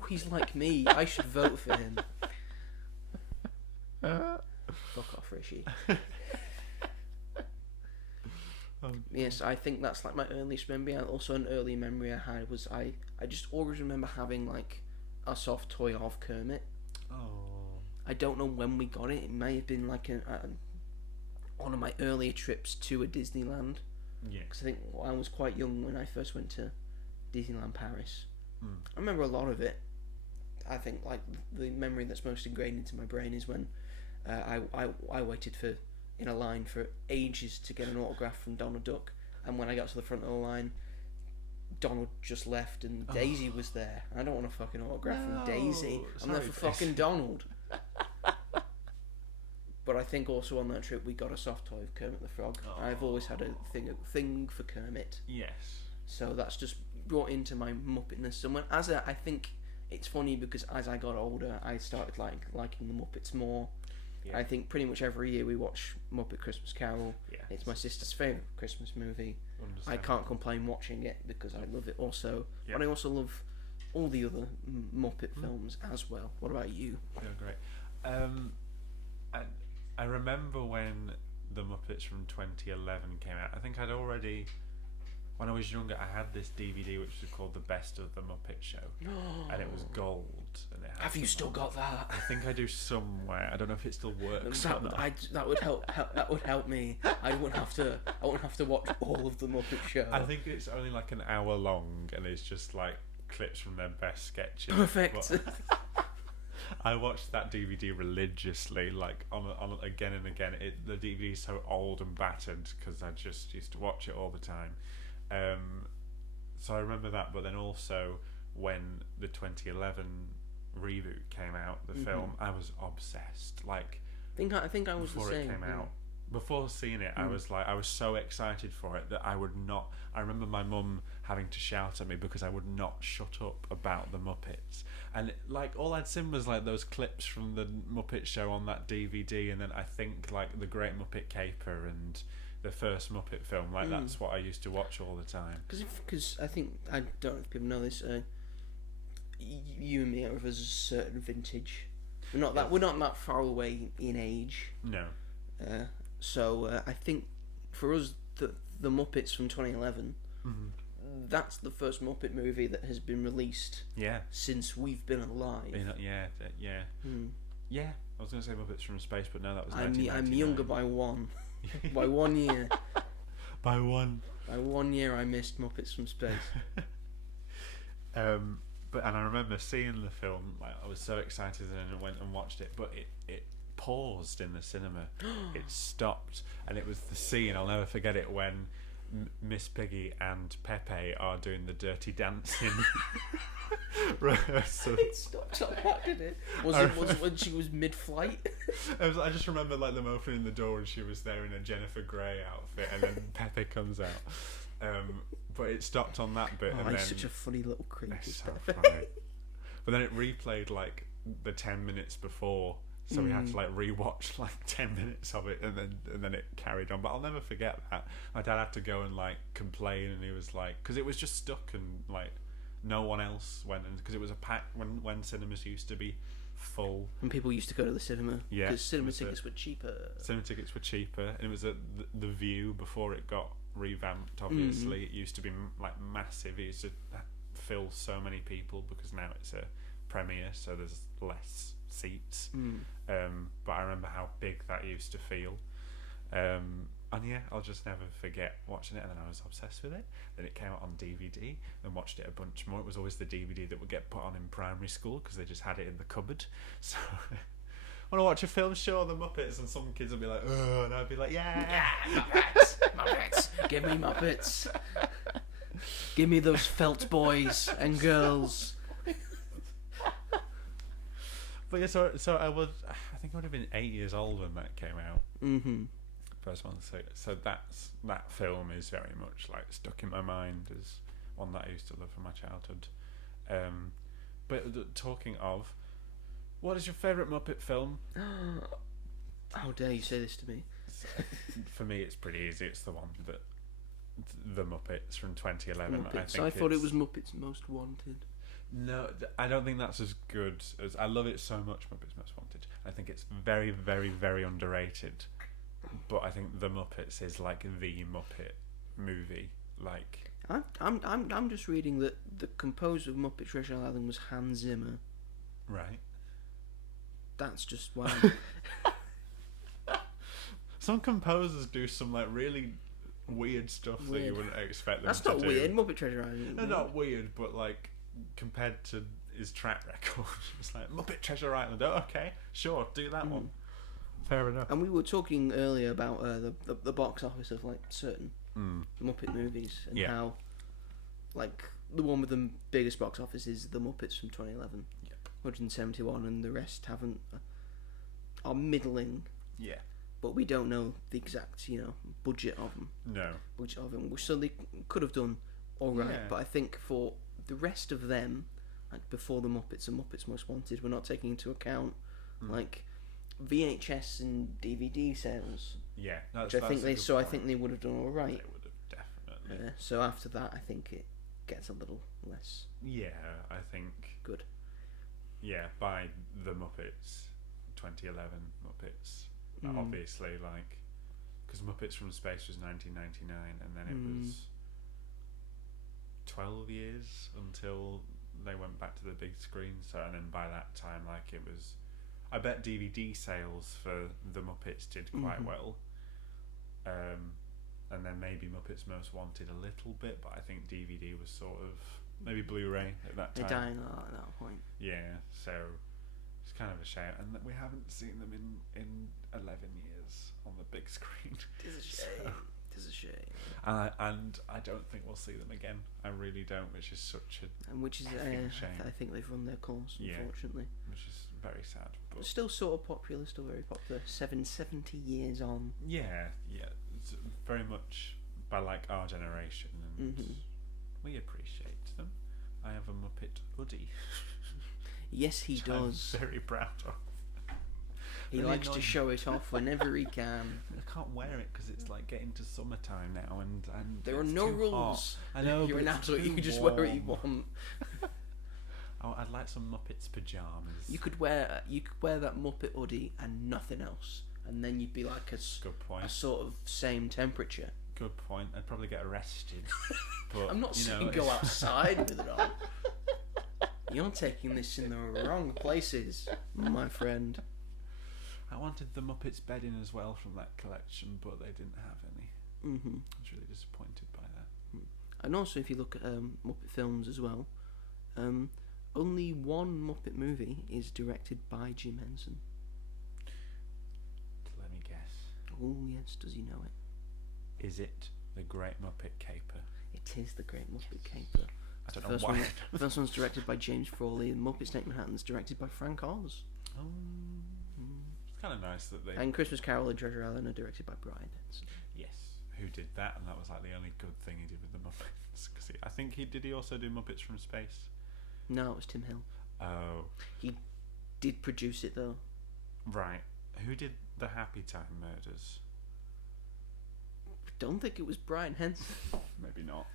He's like me. I should vote for him. Fuck off, Rishi. Yes, I think that's like my earliest memory. And also an early memory I had was I just always remember having like a soft toy of Kermit. Oh. I don't know when we got it. It may have been like one of my earlier trips to a Disneyland. Yeah. Because I think I was quite young when I first went to Disneyland Paris. I remember a lot of it. I think like the memory that's most ingrained into my brain is when I waited in a line for ages to get an autograph from Donald Duck, and when I got to the front of the line, Donald just left and Daisy was there. I don't want a fucking autograph from Daisy. I'm there for fucking Donald. But I think also on that trip we got a soft toy of Kermit the Frog. I've always had a thing for Kermit. Yes. So that's just brought into my Muppetness. And I think it's funny because as I got older, I started liking the Muppets more. Yeah. I think pretty much every year we watch Muppet Christmas Carol. Yes. It's my sister's favourite Christmas movie. I can't complain watching it because I love it also. Yep. But I also love all the other Muppet films as well. What about you? Yeah, great. I remember when the Muppets from 2011 came out. I think when I was younger, I had this DVD which was called The Best of the Muppet Show, and it was gold. And it have you still got that? I think I do somewhere. I don't know if it still works. That would help. That would help me. I wouldn't have to watch all of the Muppet Show. I think it's only like an hour long, and it's just like clips from their best sketches. Perfect. I watched that DVD religiously, like on again and again. The DVD is so old and battered because I just used to watch it all the time. So I remember that, but then also when the 2011 reboot came out, the film, I was obsessed. Like, I think I was before the same. It came out, before seeing it, I was so excited for it that I would not. I remember my mum having to shout at me because I would not shut up about the Muppets. And like all I'd seen was like those clips from the Muppet Show on that DVD, and then I think like the Great Muppet Caper and the first Muppet film. Like that's what I used to watch all the time. Because I think, I don't know if people know this. You and me are of a certain vintage. We're not that far away in age. No. So I think for us, the Muppets from 2011, that's the first Muppet movie that has been released. Yeah. Since we've been alive. Yeah. Yeah. I was going to say Muppets from Space, but no, that was. I'm younger by one. By 1 year. By one. By 1 year, I missed Muppets from Space. But I remember seeing the film. Like, I was so excited, and I went and watched it. But it paused in the cinema. It stopped, and it was the scene. I'll never forget it when Miss Piggy and Pepe are doing the dirty dancing. So it stopped like that, did it? Was it when she was mid-flight? I just remember like them opening the door and she was there in a Jennifer Grey outfit, and then Pepe comes out. But it stopped on that bit. Oh, and he's then, such a funny little creep. It's so funny. But then it replayed like the 10 minutes before, so we had to like rewatch like 10 minutes of it, and then it carried on. But I'll never forget that. My dad had to go and like complain, and he was like, because it was just stuck, and like no one else went, and because it was a pack when cinemas used to be full, and people used to go to the cinema. Yeah, because cinema tickets were cheaper. Cinema tickets were cheaper, and it was at the View before it got revamped. Obviously, it used to be like massive. It used to fill so many people because now it's a premiere, so there's less seats. But I remember how big that used to feel. And yeah, I'll just never forget watching it, and then I was obsessed with it. Then it came out on DVD, and watched it a bunch more. It was always the DVD that would get put on in primary school because they just had it in the cupboard. So want to watch a film? Sure, the Muppets, and some kids would be like, "Oh," and I'd be like, "Yeah, Muppets, Muppets, give me Muppets, give me those felt boys and girls." But yeah, so I think I would have been 8 years old when that came out. First one, so that film is very much like stuck in my mind as one that I used to love from my childhood. But talking of, what is your favourite Muppet film? How dare you say this to me? For me, it's pretty easy. It's the one that the Muppets from 2011. Muppets. I thought it was Muppets Most Wanted. No, I don't think that's as good as. I love it so much, Muppets Most Wanted. I think it's very, very, very underrated. But I think The Muppets is like the Muppet movie. Like, I'm just reading that the composer of Muppet Treasure Island was Hans Zimmer. Right. That's just wow. Some composers do some like really weird stuff that you wouldn't expect them That's to not do. weird. Muppet Treasure Island. They're not weird, but like compared to his track record, it's like Muppet Treasure Island. Oh, okay, sure, do that one. Fair enough. And we were talking earlier about the box office of like certain Muppet movies and how like the one with the biggest box office is The Muppets from 2011, 171, and the rest are middling. Yeah. But we don't know the exact budget of them. No. Budget of them, so they could have done all right. Yeah. But I think for the rest of them, like before the Muppets and Muppets Most Wanted, we're not taking into account like VHS and DVD sales. Yeah, I think they would have done all right. They would have definitely. So after that, I think it gets a little less. Yeah, I think good. Yeah, by the Muppets, 2011 Muppets, obviously, like, because Muppets from Space was 1999, and then it was 12 years until they went back to the big screen. So, and then by that time, like, it was. I bet DVD sales for the Muppets did quite well. And then maybe Muppets Most Wanted a little bit, but I think DVD was sort of maybe Blu-ray at that time. They're dying at that point. Yeah, so it's kind of a shame, and that we haven't seen them in 11 years on the big screen. It is a shame. It is a shame. And I don't think we'll see them again. I really don't, which is such a shame. I I think they've run their course, unfortunately. Which is very sad. But Still sort of popular, still very popular. 70 years on. yeah, it's very much by like our generation, and we appreciate them. I have a Muppet hoodie. Yes, he does. I'm very proud of. He Really likes to annoying. show it off whenever he can. I can't wear it because it's like getting to summertime now, and There are it's no too rules. hot. I know, You're but an it's adult. You too can just wear what you warm. want. I'd like some Muppets pajamas. You could wear that Muppet hoodie and nothing else, and then you'd be like Good point. a sort of same temperature. Good point. I'd probably get arrested. But I'm not saying go outside with it on. You're taking this in the wrong places, my friend. I wanted the Muppets bedding as well from that collection, but they didn't have any. I was really disappointed by that. And also, if you look at Muppet films as well, only one Muppet movie is directed by Jim Henson. Let me guess. Oh yes, does he know it? Is it The Great Muppet Caper? It is The Great Muppet Caper. I don't First know why. one, the first one's directed by James Frawley, and Muppets Take Manhattan's directed by Frank Oz. It's kind of nice that they... And Christmas Carol and Treasure Island are directed by Brian Henson. Yes, who did that, and that was like the only good thing he did with the Muppets. Cause I think he also do Muppets from Space? No, it was Tim Hill. Oh. He did produce it though. Right. Who did the Happy Time Murders? I don't think it was Brian Henson. Maybe not.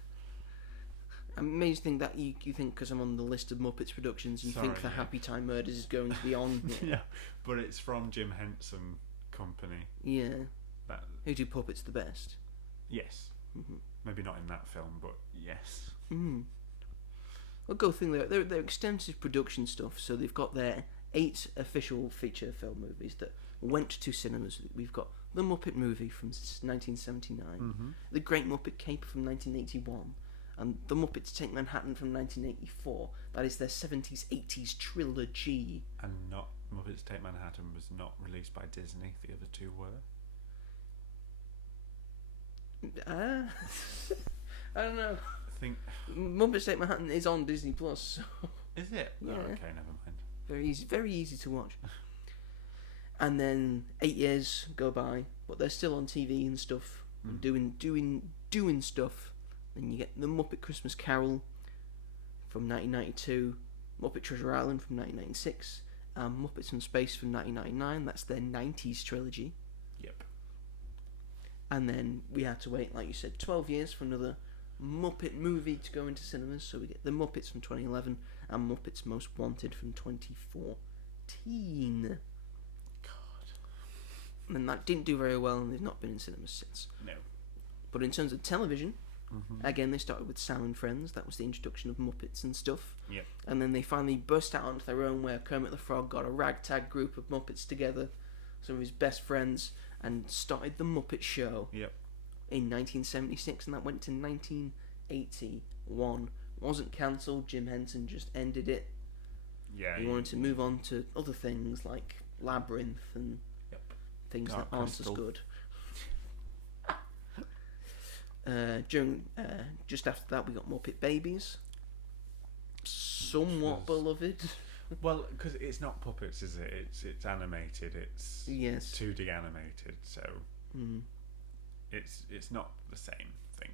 I'm amazed to think that you think because I'm on the list of Muppets productions, you think the Happy Time Murders is going to be on here. Yeah, but it's from Jim Henson Company. Yeah. That, Who do puppets the best? yes. Maybe not in that film, but yes. Well, go thing they're extensive production stuff. So they've got their 8 official feature film movies that went to cinemas. We've got the Muppet movie from 1979, the Great Muppet Caper from 1981, and the Muppets Take Manhattan from 1984. That is their 70s, 80s trilogy. And not Muppets Take Manhattan was not released by Disney. The other two were. I don't know. I think. Muppets Take Manhattan is on Disney Plus. So Is it? Yeah. Oh, okay, never mind. very easy to watch. And then 8 years go by, but they're still on TV and stuff, doing stuff. Then you get the Muppet Christmas Carol from 1992, Muppet Treasure Island from 1996, and Muppets from Space from 1999. That's their 90s trilogy. Yep. And then we had to wait, like you said, 12 years for another Muppet movie to go into cinemas. So we get the Muppets from 2011 and Muppets Most Wanted from 2014. God. And that didn't do very well, and they've not been in cinemas since. No. But in terms of television, again, they started with Sam and Friends. That was the introduction of Muppets and stuff. Yep. And then they finally burst out onto their own, where Kermit the Frog got a ragtag group of Muppets together, some of his best friends, and started the Muppet Show. Yep. In 1976, and that went to 1981. Wasn't cancelled. Jim Henson just ended it. Yeah. He wanted to move on to other things like Labyrinth and things Dark that aren't Crystal. as good. Just after that, we got Muppet Babies. Somewhat beloved. Well, because it's not puppets, is it? It's animated. It's Yes. 2D animated, so it's not the same thing,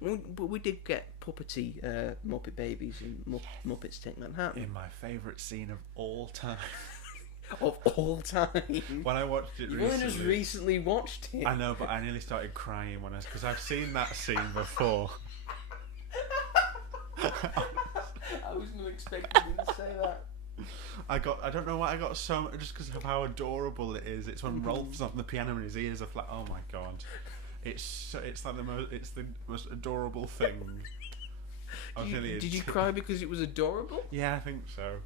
really. But we did get puppety Muppet Babies in Muppets Take Manhattan. In my favourite scene of all time. Of all time. When I watched it You've recently. only just recently watched it. I know, but I nearly started crying because I've seen that scene before. I was not expecting you to say that. I don't know why I got so much, just because of how adorable it is. It's when Rolf's on the piano and his ears are flat. Oh my god, it's like the most adorable thing. Did you cry because it was adorable? Yeah, I think so.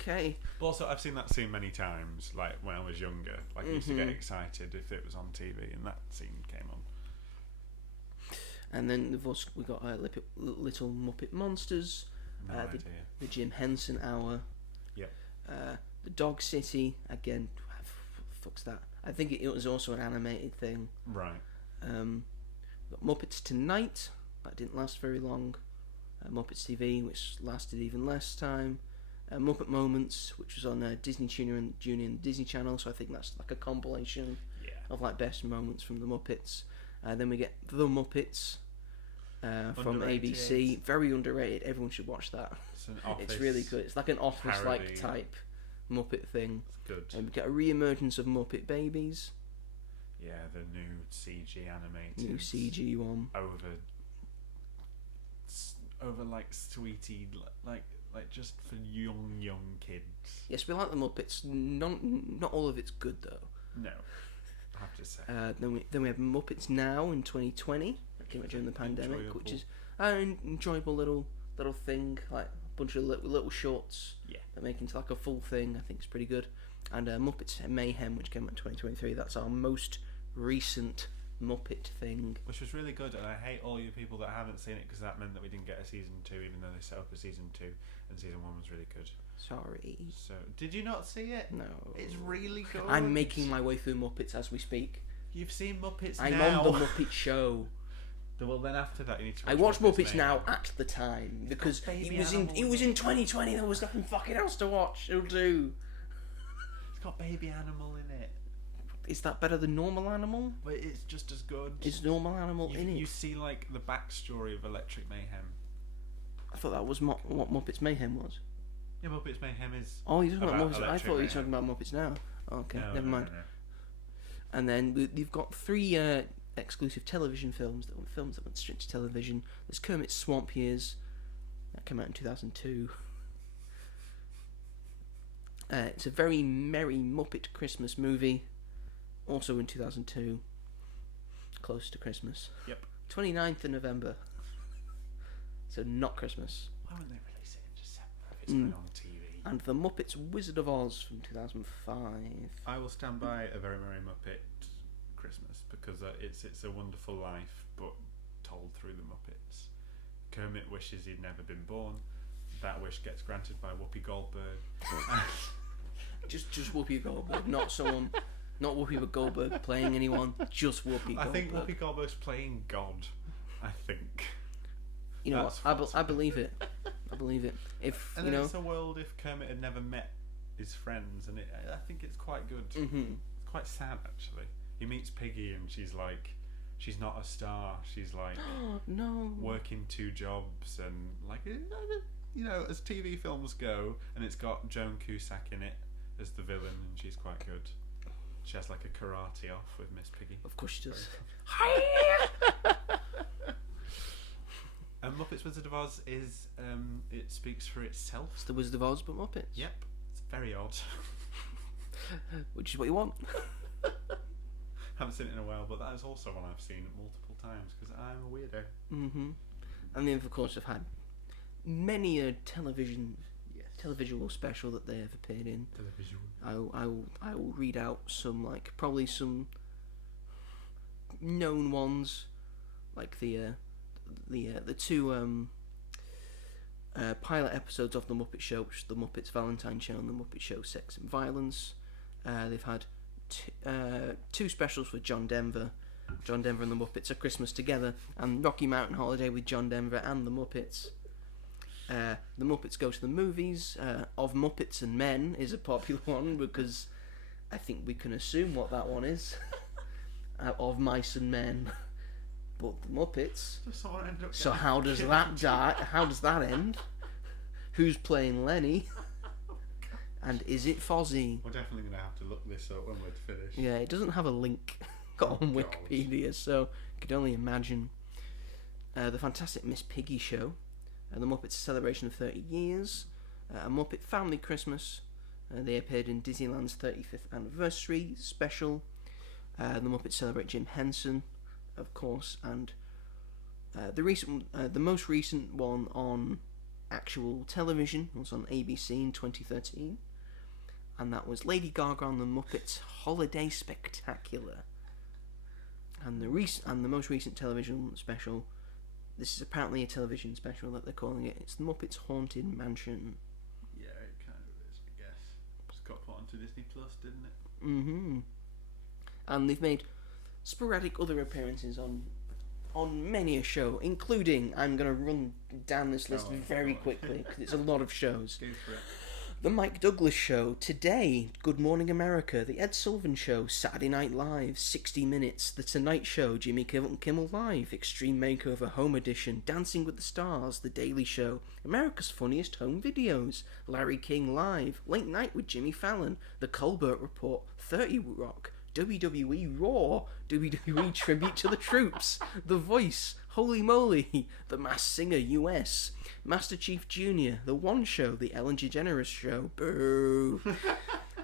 Okay. But also, I've seen that scene many times. Like when I was younger, like I used to get excited if it was on TV, and that scene came on. And then of course we got Little Muppet Monsters, No idea. the Jim Henson Hour, Yep. the Dog City. Again, fuck's that. I think it was also an animated thing. Right. We got Muppets Tonight. That didn't last very long. Muppets TV, which lasted even less time. Muppet Moments, which was on Disney Junior and Disney Channel, so I think that's like a compilation of like best moments from the Muppets. Then we get The Muppets from ABC, very underrated. Everyone should watch that. It's really good. It's like an Office-like type Muppet thing. It's good. And we get a re-emergence of Muppet Babies. Yeah, the new CG animated. New CG one. Over like sweetie, like just for young kids. Yes, we like the Muppets. Not all of it's good though. No, I have to say. Then we have Muppets Now in 2020. That came out during the pandemic, which is an enjoyable little thing, like a bunch of little shorts. Yeah. That make into like a full thing. I think it's pretty good. And Muppets Mayhem, which came out in 2023. That's our most recent Muppet thing, which was really good, and I hate all you people that haven't seen it because that meant that we didn't get a season 2, even though they set up a season 2, and season 1 was really good. Sorry. So, did you not see it? No. It's really good. I'm making my way through Muppets as we speak. You've seen Muppets I'm Now. on the Muppet Show. Well, then after that, you need to. I watched Muppets Now at the time because it was in 2020. There was nothing fucking else to watch. It'll do. It's got Baby Animal in it. Is that better than Normal Animal? But it's just as good. Is Normal Animal in it? You see, like, the backstory of Electric Mayhem. I thought that was what Muppets Mayhem was. Yeah, Muppets Mayhem is. Oh, you're talking about Muppets. I thought you were Mayhem. talking about Muppets Now. Okay, No, never mind. No. And then we've got 3 exclusive television films that went straight to television. There's Kermit's Swamp Years. That came out in 2002. It's a very merry Muppet Christmas movie. Also in 2002. Close to Christmas. Yep. 29th of November. So not Christmas. Why wouldn't they release it in December if it's going on TV? And The Muppets Wizard of Oz from 2005. I will stand by A Very Merry Muppet Christmas because it's a wonderful life, but told through the Muppets. Kermit wishes he'd never been born. That wish gets granted by Whoopi Goldberg. just Whoopi Goldberg, not someone, not Whoopi Goldberg playing anyone. Just Whoopi Goldberg. I think Whoopi Goldberg's playing God. I think. You know, I believe it. I believe it. If and you know, it's a world if Kermit had never met his friends, and I think it's quite good. Mm-hmm. It's quite sad actually. He meets Piggy, and she's like, she's not a star. She's like, no, working 2 jobs, and like, you know, as TV films go, and it's got Joan Cusack in it as the villain, and she's quite good. She has like a karate off with Miss Piggy. Of course she does. And Muppets Wizard of Oz is, it speaks for itself. It's the Wizard of Oz, but Muppets. Yep, it's very odd. Which is what you want. Haven't seen it in a while, but that is also one I've seen multiple times because I'm a weirdo. Mm-hmm. And then, of course, I've had many a televisual special that they have appeared in. I will read out some, like, probably some known ones, like the 2 pilot episodes of the Muppet Show, which is the Muppets Valentine Show and the Muppet Show Sex and Violence. They've had 2 specials with John Denver. John Denver and the Muppets at Christmas Together, and Rocky Mountain Holiday with John Denver and the Muppets. The Muppets Go to the Movies. Of Muppets and Men is a popular one because I think we can assume what that one is. Of Mice and Men. But the Muppets. So how does that die? How does that end? Who's playing Lenny? And is it Fozzie? We're definitely going to have to look this up when we're finished. Yeah, it doesn't have a link on Wikipedia, so you could only imagine. The Fantastic Miss Piggy Show, the Muppets Celebration of 30 Years, a Muppet Family Christmas. They appeared in Disneyland's 35th anniversary special. The Muppets Celebrate Jim Henson, of course, and the most recent one on actual television was on ABC in 2013, and that was Lady Gaga and the Muppets Holiday Spectacular. And the most recent television special, this is apparently a television special that they're calling it. It's the Muppets Haunted Mansion. Yeah, it kind of is, I guess. Just got put onto Disney Plus, didn't it? Mm-hmm. And they've made sporadic other appearances on many a show, including, I'm going to run down this list very quickly because it's a lot of shows. Go for it. The Mike Douglas Show, Today, Good Morning America, The Ed Sullivan Show, Saturday Night Live, 60 Minutes, The Tonight Show, Jimmy Kimmel Live, Extreme Makeover Home Edition, Dancing with the Stars, The Daily Show, America's Funniest Home Videos, Larry King Live, Late Night with Jimmy Fallon, The Colbert Report, 30 Rock, WWE Raw, WWE Tribute to the Troops, The Voice, Holy Moly, The Masked Singer US, Master Chief Jr., The One Show, The Ellen DeGeneres Show, boo,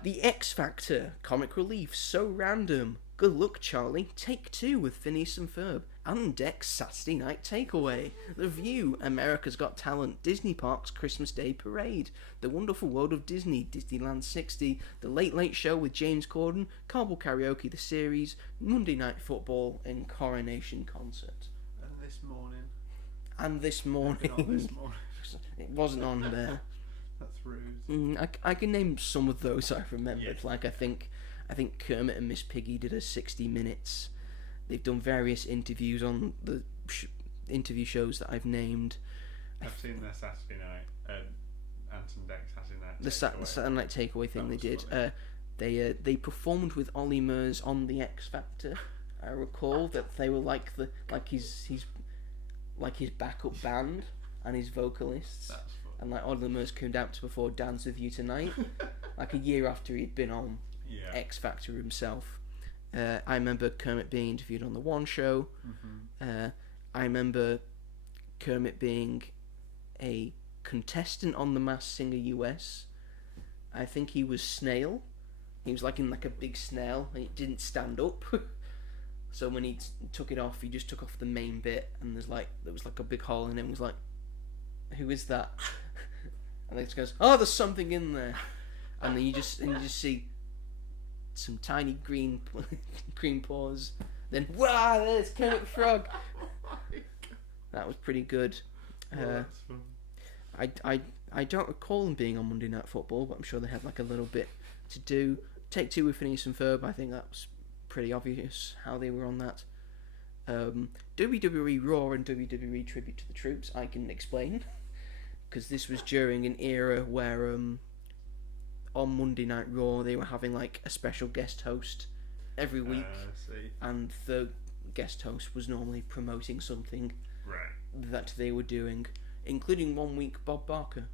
The X Factor, Comic Relief, So Random, Good Luck Charlie, Take Two with Phineas and Ferb, and Deck's Saturday Night Takeaway, The View, America's Got Talent, Disney Parks Christmas Day Parade, The Wonderful World of Disney, Disneyland 60, The Late Late Show with James Corden, Cardboard Karaoke the Series, Monday Night Football, and Coronation Concert. And this morning. It wasn't on there. That's rude. I can name some of those I remembered. Yes. Like I think Kermit and Miss Piggy did a 60 Minutes. They've done various interviews on the interview shows that I've named. I've seen their Saturday night, Anton Deck Saturday night. The Saturday Night Takeaway thing they did. Funny. They performed with Ollie Murs on the X Factor. I recall that they were like his backup band and his vocalists. That's fun. And like Ollie Murs came down to perform Dance With You Tonight, like a year after he'd been on X Factor himself. I remember Kermit being interviewed on The One Show. Mm-hmm. I remember Kermit being a contestant on The Masked Singer US. I think he was Snail. He was like in like a big snail and it didn't stand up. So when he took it off, he just took off the main bit and there was like a big hole in it and was like, who is that? And then it goes, oh, there's something in there. And then you just see some tiny green paws. Then, wow, there's Kermit the Frog. That was pretty good. That's fun. I don't recall them being on Monday Night Football, but I'm sure they had like a little bit to do. Take Two with Phineas and Ferb, I think that was pretty obvious how they were on that. WWE Raw and WWE Tribute to the Troops, I can explain. Because this was during an era where on Monday Night Raw they were having like a special guest host every week. And the guest host was normally promoting something that they were doing, including one week Bob Barker.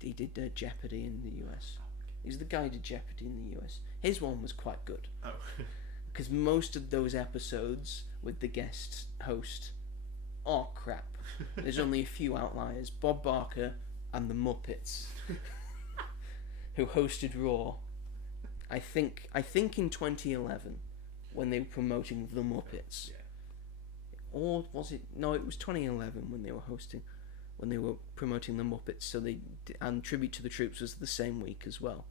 He did Jeopardy in the US. He's the guy who did Jeopardy in the US. His one was quite good. Oh. Because most of those episodes with the guest host are crap. There's only a few outliers. Bob Barker and the Muppets, who hosted Raw. I think in 2011, when they were promoting the Muppets. Yeah. Or was it? No, it was 2011 when they were promoting the Muppets. So and Tribute to the Troops was the same week as well.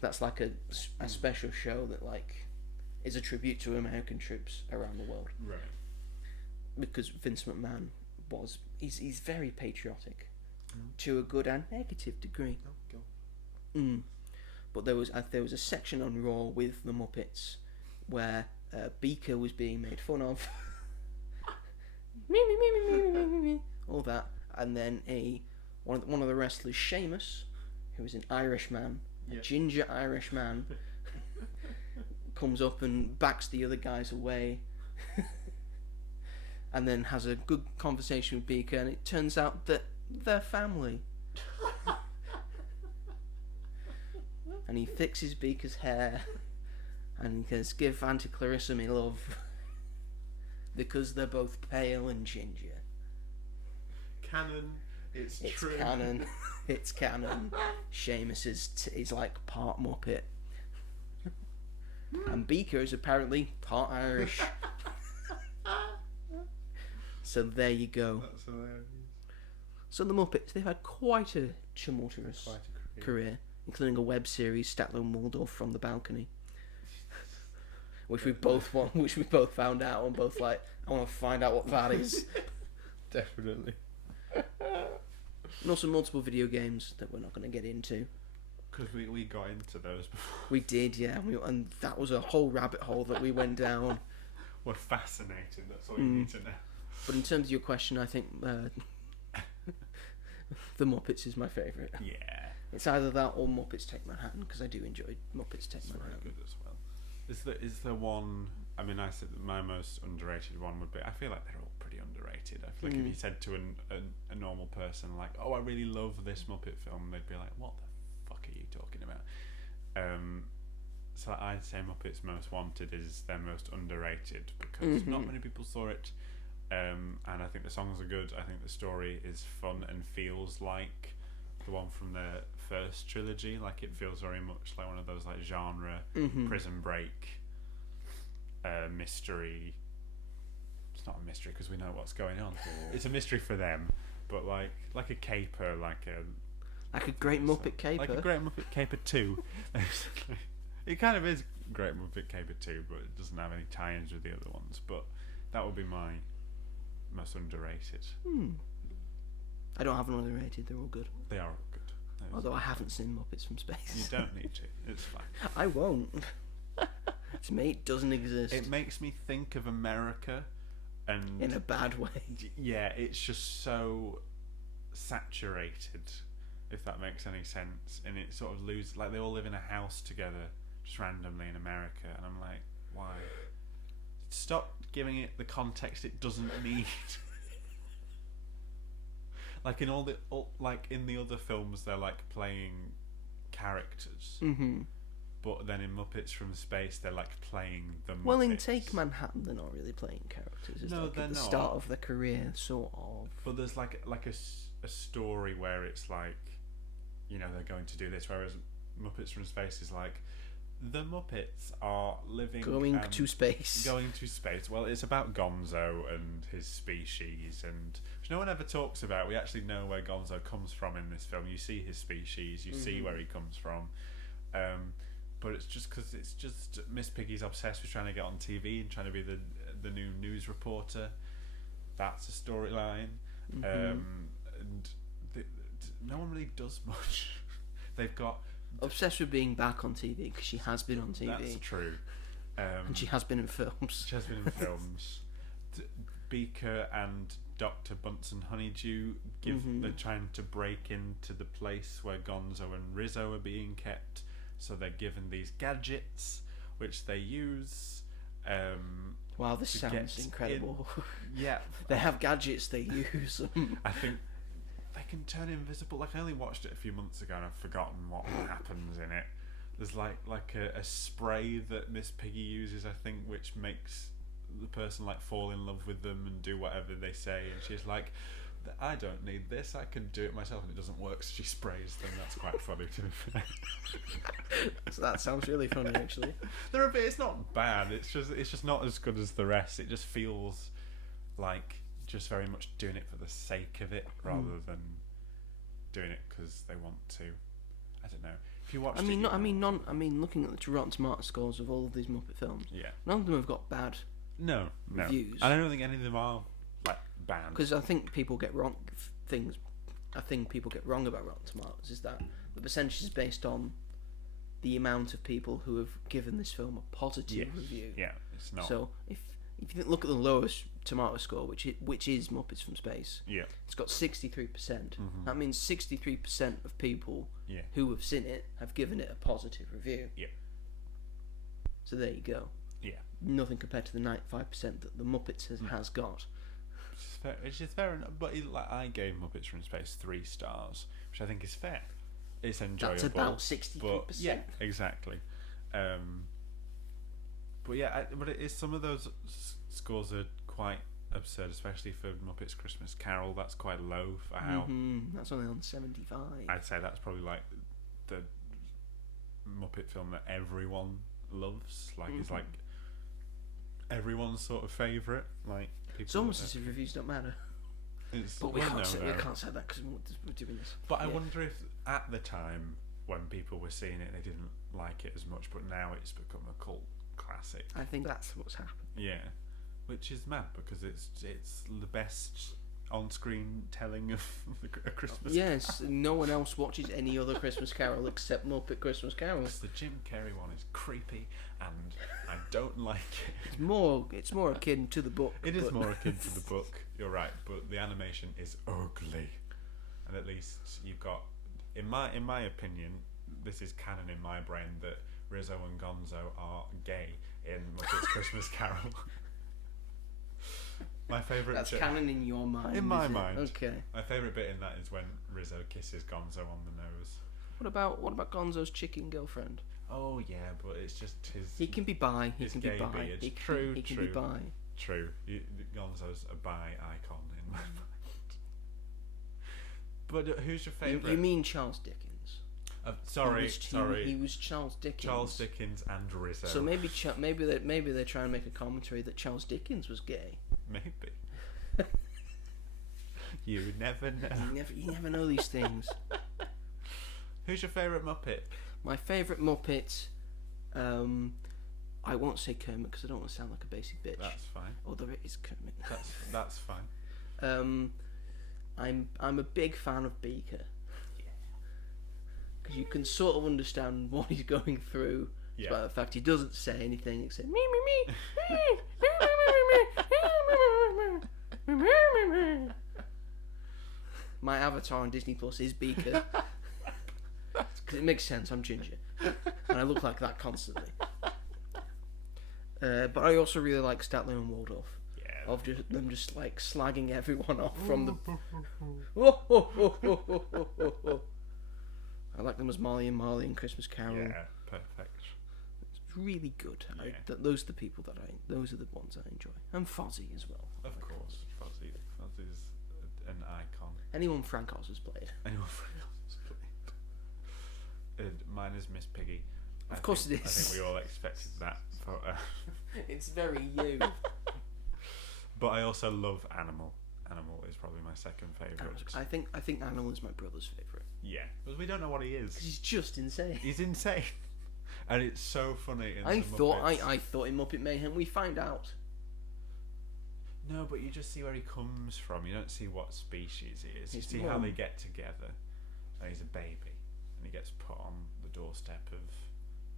That's like a special show that like is a tribute to American troops around the world. Right. Because Vince McMahon he's very patriotic to a good and negative degree. Oh, God. But there was a section on Raw with the Muppets where Beaker was being made fun of. All that, and then one of the wrestlers, Sheamus, who was an Irishman, a ginger Irish man, comes up and backs the other guys away, and then has a good conversation with Beaker, and it turns out that they're family. And he fixes Beaker's hair, and he says, "Give Auntie Clarissa me love," because they're both pale and ginger. Canon. It's true. Canon. It's canon. Sheamus is like part Muppet. And Beaker is apparently part Irish. So there you go. That's hilarious. So the Muppets, they've had quite a tumultuous career, including a web series, Statler and Waldorf from the Balcony, which we both found out and both like, I want to find out what that is. Definitely. And also multiple video games that we're not going to get into. Because we got into those before. We did, yeah. And that was a whole rabbit hole that we went down. We're fascinated, that's all you need to know. But in terms of your question, I think The Muppets is my favourite. Yeah. It's either that or Muppets Take Manhattan, because I do enjoy Muppets Take It's Manhattan. very good as well. Is there one? I mean, I said that my most underrated one would be. I feel like they're all pretty underrated. I feel like if you said to a normal person like, "Oh, I really love this Muppet film," they'd be like, "What the fuck are you talking about?" So I'd say Muppets Most Wanted is their most underrated because not many people saw it, and I think the songs are good. I think the story is fun and feels like the one from the first trilogy. Like it feels very much like one of those like genre Prison Break mystery. It's not a mystery because we know what's going on. It's a mystery for them, but like a caper, like a Great Muppet Caper. like a Great Muppet Caper 2. It kind of is Great Muppet Caper 2, but it doesn't have any tie-ins with the other ones. But that would be my most underrated. I don't have an underrated. They're all good. They are all good. Although I haven't seen Muppets from Space. You don't need to. It's fine. I won't. To me, it doesn't exist. It makes me think of America, and in a bad way. Yeah, it's just so saturated, if that makes any sense. And it sort of loses, like they all live in a house together, just randomly in America, and I'm like, why? Stop giving it the context it doesn't need. Like in in the other films, they're like playing characters. But then in Muppets from Space, they're like playing the Muppets. Well, in Take Manhattan, they're not really playing characters. It's No, like they're at the not. start of their career, sort of. But there's like a story where it's like, you know, they're going to do this, whereas Muppets from Space is like, the Muppets are going to space. Going to space. Well, it's about Gonzo and his species, and which no one ever talks about. We actually know where Gonzo comes from in this film. You see his species, you see where he comes from. But it's just because it's just Miss Piggy's obsessed with trying to get on TV and trying to be the new news reporter. That's a storyline, and no one really does much. They've got obsessed with being back on TV because she has been on TV. That's true. And she has been in films. She has been in films. Beaker and Dr. Bunsen Honeydew they're trying to break into the place where Gonzo and Rizzo are being kept. So they're given these gadgets, which they use. Wow, this sounds incredible. Yeah. They have gadgets, they use them. I think they can turn invisible. Like, I only watched it a few months ago and I've forgotten what happens in it. There's like a spray that Miss Piggy uses, I think, which makes the person like fall in love with them and do whatever they say. And she's like, I don't need this, I can do it myself, and it doesn't work, so she sprays them. That's quite funny to be fair. So that sounds really funny, actually. They're a bit. It's not bad. It's just not as good as the rest. It just feels like just very much doing it for the sake of it, rather than doing it because they want to. I don't know. If you watch, looking at the Rotten Tomato scores of all of these Muppet films, yeah, none of them have got bad reviews. I don't think any of them are like bad. Because I think people get wrong things. I think people get wrong about Rotten Tomatoes is that the percentage is based on the amount of people who have given this film a positive review. Yeah, it's not. So if you look at the lowest tomato score, which is Muppets from Space, it's got 63%. That means 63% of people who have seen it have given it a positive review. Yeah. So there you go. Yeah. Nothing compared to the 95% that the Muppets has got. It's just fair enough. But I gave Muppets from Space 3 stars, which I think is fair. It's enjoyable. That's about 63%. Yeah, exactly. But yeah, but it is, some of those scores are quite absurd, especially for Muppets Christmas Carol. That's quite low for how. That's only on 75. I'd say that's probably like the Muppet film that everyone loves. Like it's like everyone's sort of favourite. Like it's almost as if reviews don't matter. But we can't say that because we're doing this. But I wonder if at the time when people were seeing it, they didn't like it as much. But now it's become a cult classic. I think that's what's happened. Yeah, which is mad because it's the best on-screen telling of a Christmas. Yes, Carol. No one else watches any other Christmas Carol except Muppet Christmas Carol. The Jim Carrey one is creepy, and I don't like it. It's more akin to the book. It is more akin to the book. You're right, but the animation is ugly, and at least you've got, in my opinion, this is canon in my brain that Rizzo and Gonzo are gay in Muppets Christmas Carol. My favourite. That's canon in your mind. In my mind. Okay. My favourite bit in that is when Rizzo kisses Gonzo on the nose. What about Gonzo's chicken girlfriend? Oh yeah, but it's just his. He can be bi. He his can gay be bi. beard. He True. can be bi. True. Gonzo's a bi icon in my mind. But who's your favourite? You mean Charles Dickens? Sorry. He was Charles Dickens. Charles Dickens and Rizzo. So maybe they're trying to make a commentary that Charles Dickens was gay. Maybe. You never know. You never know these things. Who's your favourite Muppet? My favourite Muppet, I won't say Kermit because I don't want to sound like a basic bitch. That's fine. Although it is Kermit. That's fine. I'm a big fan of Beaker. Because you can sort of understand what he's going through. Yeah. Despite the fact he doesn't say anything except me. My avatar on Disney Plus is Beaker. Because it makes sense, I'm ginger. And I look like that constantly. But I also really like Statler and Waldorf. Yeah. Of them just like slagging everyone off from the... I like them as Marley and Christmas Carol. Yeah, perfect. It's really good. Yeah. Those are the people those are the ones I enjoy. And Fozzie as well. Of course, Fozzie's an icon. Anyone Frank Oz has played. Anyone Frank Oz has played. Mine is Miss Piggy. Of course it is. I think we all expected that. It's very you. But I also love Animal. Animal is probably my second favourite. I think Animal is my brother's favourite. Yeah, because we don't know what he is. Because he's just insane. He's insane, and it's so funny. I thought in Muppet Mayhem we find out. No, but you just see where he comes from. You don't see what species he is. You His see mum. how they get together. And he's a baby, and he gets put on the doorstep of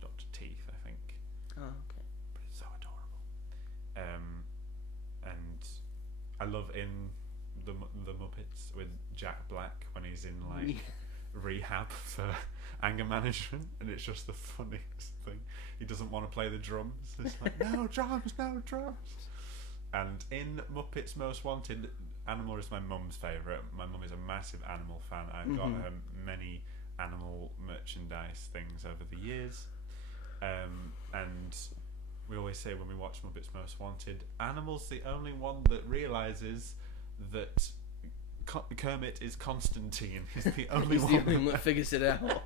Dr. Teeth, I think. Oh, okay. But it's so adorable. And I love in the Muppets with Jack Black when he's in like rehab for anger management, and it's just the funniest thing. He doesn't want to play the drums. It's like no drums. And in Muppets Most Wanted, Animal is my mum's favourite. My mum is a massive Animal fan. I've got many Animal merchandise things over the years. And we always say when we watch Muppets Most Wanted, Animal's the only one that realises that Kermit is Constantine. He's the only He's one. the only one that figures it out.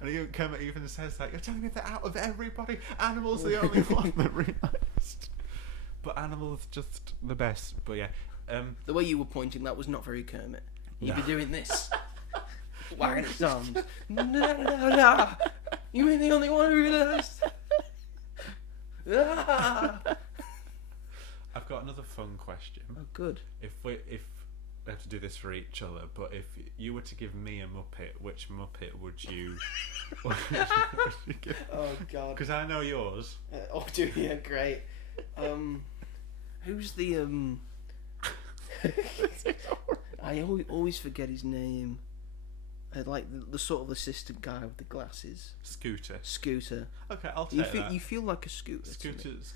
And Kermit even says that, you're telling me that out of everybody, Animal's the only one that realised. But Animal's just the best. But yeah. The way you were pointing, that was not very Kermit. You'd be doing this. Wagging his arms. No. You mean the only one who realised? I've got another fun question. Oh, good. If we have to do this for each other, but if you were to give me a Muppet, which Muppet would you give? Oh, God. Because I know yours. Do you? Great. Who's the I always forget his name. Like the sort of assistant guy with the glasses. Scooter. Okay, I'll take that. You feel like a Scooter. Scooter's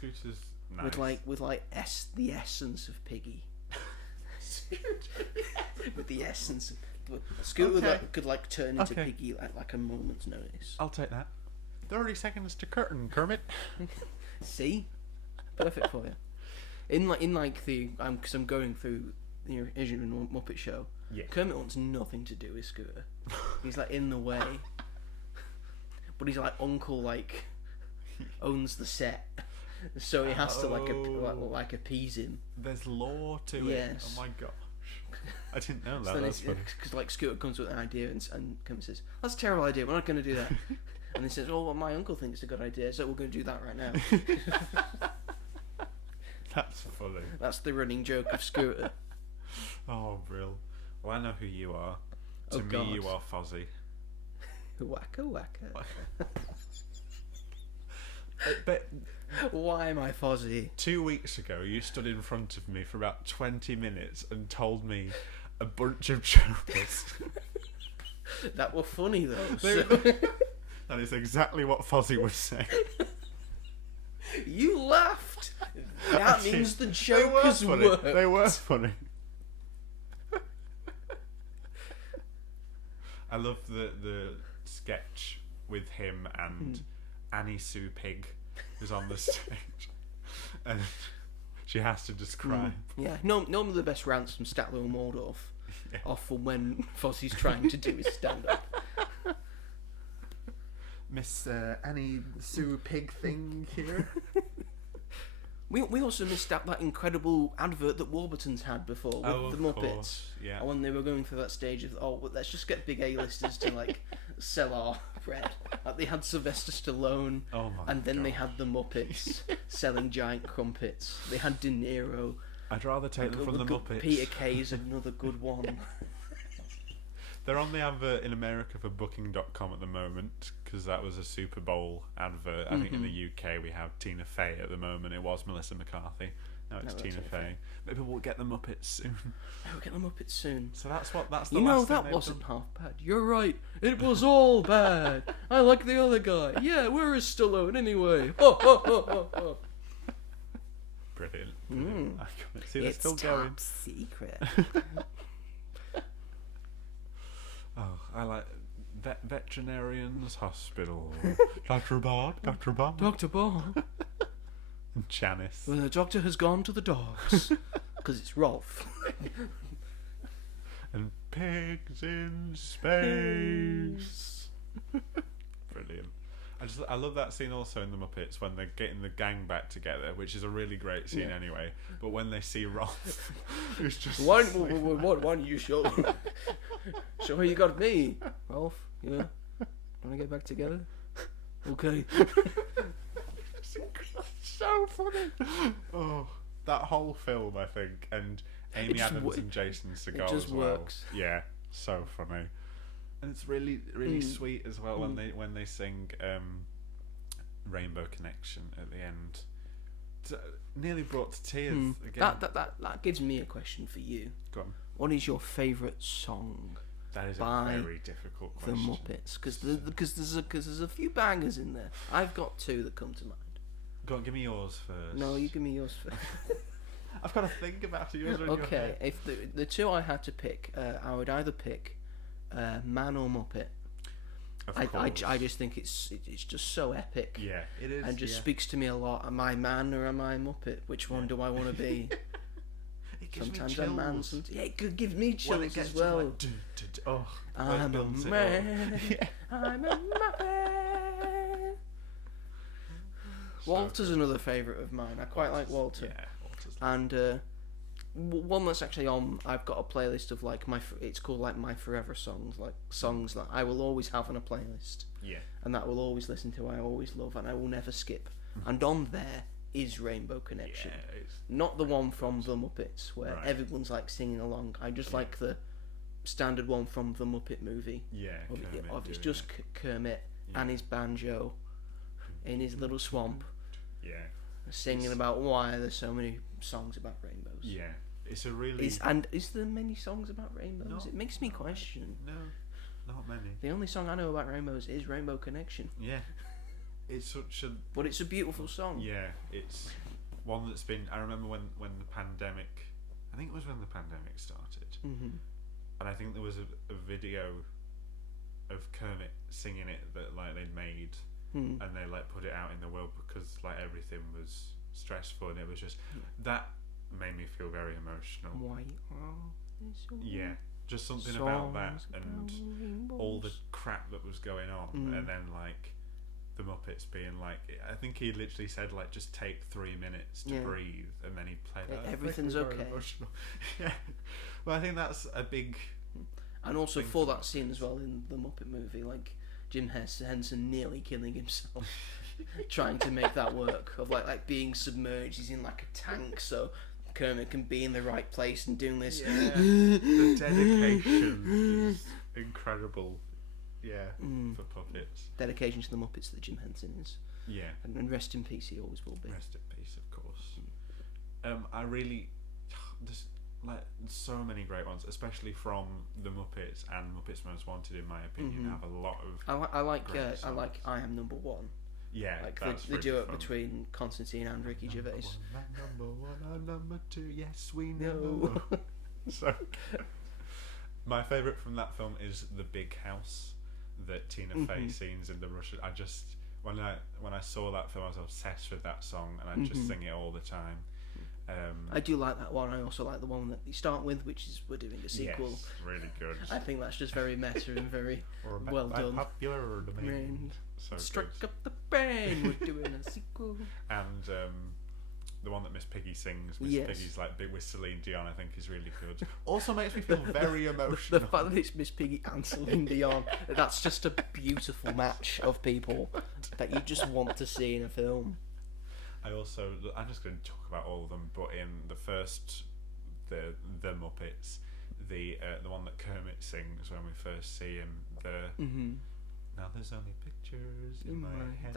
nice. With the essence of Piggy. With the essence of Scooter could turn into Piggy at like a moment's notice. I'll take that. 30 seconds to curtain, Kermit. See, perfect for you. Because I'm going through the original Muppet Show. Yeah. Kermit wants nothing to do with Scooter. He's like in the way, but he's like uncle, like owns the set, so he has to like appease him. There's lore to it. Yes. Oh my gosh, I didn't know that. So That's funny. Because like Scooter comes with an idea and Kermit says, "That's a terrible idea. We're not going to do that." And he says, "Oh, well, my uncle thinks it's a good idea, so we're going to do that right now." That's funny. That's the running joke of Scooter. Oh, brill. Well, I know who you are. To me, God. you are Fozzie. Wacka wacka. But why am I Fozzie? 2 weeks ago, you stood in front of me for about 20 minutes and told me a bunch of jokers. That were funny though. That is exactly what Fozzie would say. You laughed. That means the jokers worked. They were funny. I love the sketch with him and Annie Sue Pig, who's on the stage, and she has to describe. Yeah, normally the best rants from Statler and Waldorf are for when Fozzie's trying to do his stand-up. Miss Annie Sue Pig thing here. We also missed out that incredible advert that Warburton's had before with the Muppets. Course. Yeah. When they were going through that stage of, well, let's just get big A-listers to like sell our bread. Like they had Sylvester Stallone, and then they had the Muppets selling giant crumpets. They had De Niro. I'd rather take them from the Muppets. Peter Kay's another good one. They're on the advert in America for Booking.com at the moment, because that was a Super Bowl advert. I think in the UK we have Tina Fey at the moment. It was Melissa McCarthy. Now it's Tina Fey. Maybe we'll get the Muppets soon. We'll get the Muppets soon. So that's the last thing that wasn't half bad. You're right. It was all bad. I like the other guy. Yeah, where is Stallone anyway? Oh. Brilliant. I can see they're still going. Top secret. Oh, I like Veterinarians Hospital. Dr. Bard. Dr. Bard. And Janice. Well, the doctor has gone to the dogs. Because it's Rolf. And pigs in space. Brilliant. I love that scene also in the Muppets when they're getting the gang back together, which is a really great scene anyway. But when they see Rolf, who's just why don't you show how you got me, Rolf? Yeah, want to get back together? Okay. It's so funny. Oh, that whole film, I think, and Amy Adams and Jason Segel just as well. Works. Yeah, so funny. And it's really sweet as well when they sing Rainbow Connection at the end. Nearly brought to tears again. That gives me a question for you. Go on. What is your favourite song? That is by a very difficult question. The Muppets, because there's a few bangers in there. I've got two that come to mind. Go on, give me yours first. No, you give me yours first. I've got to think about it. Yours are in your head. If the two I had to pick, I would either pick Man or Muppet. I just think it's just so epic. Yeah, it is. And just speaks to me a lot. Am I man or am I Muppet? Which one do I want to be? It gives sometimes me I'm man. It gives me chills as well. Like, I'm a man. I'm a Muppet. Walter's another favourite of mine. I quite like Walter. Yeah, Walter's. And one that's actually on. I've got a playlist of like it's called like my forever songs, like songs that I will always have on a playlist. Yeah. And that I will always listen to. I always love, and I will never skip. And on there is Rainbow Connection, not the one from the Muppets where everyone's like singing along. I just like the standard one from the Muppet movie. Yeah. It's just Kermit and his banjo in his little swamp. Yeah. Singing about why there's so many songs about rainbows. Yeah, it's a really. Is there many songs about rainbows? It makes me question. No, not many. The only song I know about rainbows is Rainbow Connection. Yeah, it's such a. But it's a beautiful song. Yeah, it's one that's been. I remember when the pandemic. I think it was when the pandemic started, and I think there was a video of Kermit singing it that like they'd made. And they like put it out in the world because like everything was stressful, and it was just that made me feel very emotional. Yeah, just something about that and all the crap that was going on, and then like the Muppets being like, I think he literally said like just take 3 minutes to breathe, and then he played that. Everything's okay. Yeah, well, I think that's a big. And also for that scene as well in the Muppet movie, like. Jim Henson nearly killing himself trying to make that work of like being submerged. He's in like a tank so Kermit can be in the right place and doing this. Yeah. The dedication is incredible. Yeah, for puppets. Dedication to the Muppets that Jim Henson is. Yeah. And rest in peace, he always will be. Rest in peace, of course. I really like so many great ones, especially from the Muppets and Muppets Most Wanted. In my opinion, have a lot of. I like I Am Number One. Yeah, Like that's the really duet fun. between Constantine and Ricky Gervais. Number one, number two. Yes, we know. So, my favourite from that film is the big house that Tina Fey sings in the Russian. I just when I saw that film, I was obsessed with that song, and I just sing it all the time. I do like that one. I also like the one that they start with, which is we're doing a sequel. Yes, really good. I think that's just very meta and very well done. Popular domain. So struck good. up the brain. We're doing a sequel. And the one that Miss Piggy sings, Miss Piggy's like big with Celine Dion, I think is really good. Also makes me feel very emotional. The fact that it's Miss Piggy and Celine Dion, that's just a beautiful match of people that you just want to see in a film. I'm just going to talk about all of them, but in the first, the Muppets, the one that Kermit sings when we first see him, now there's only pictures in my head.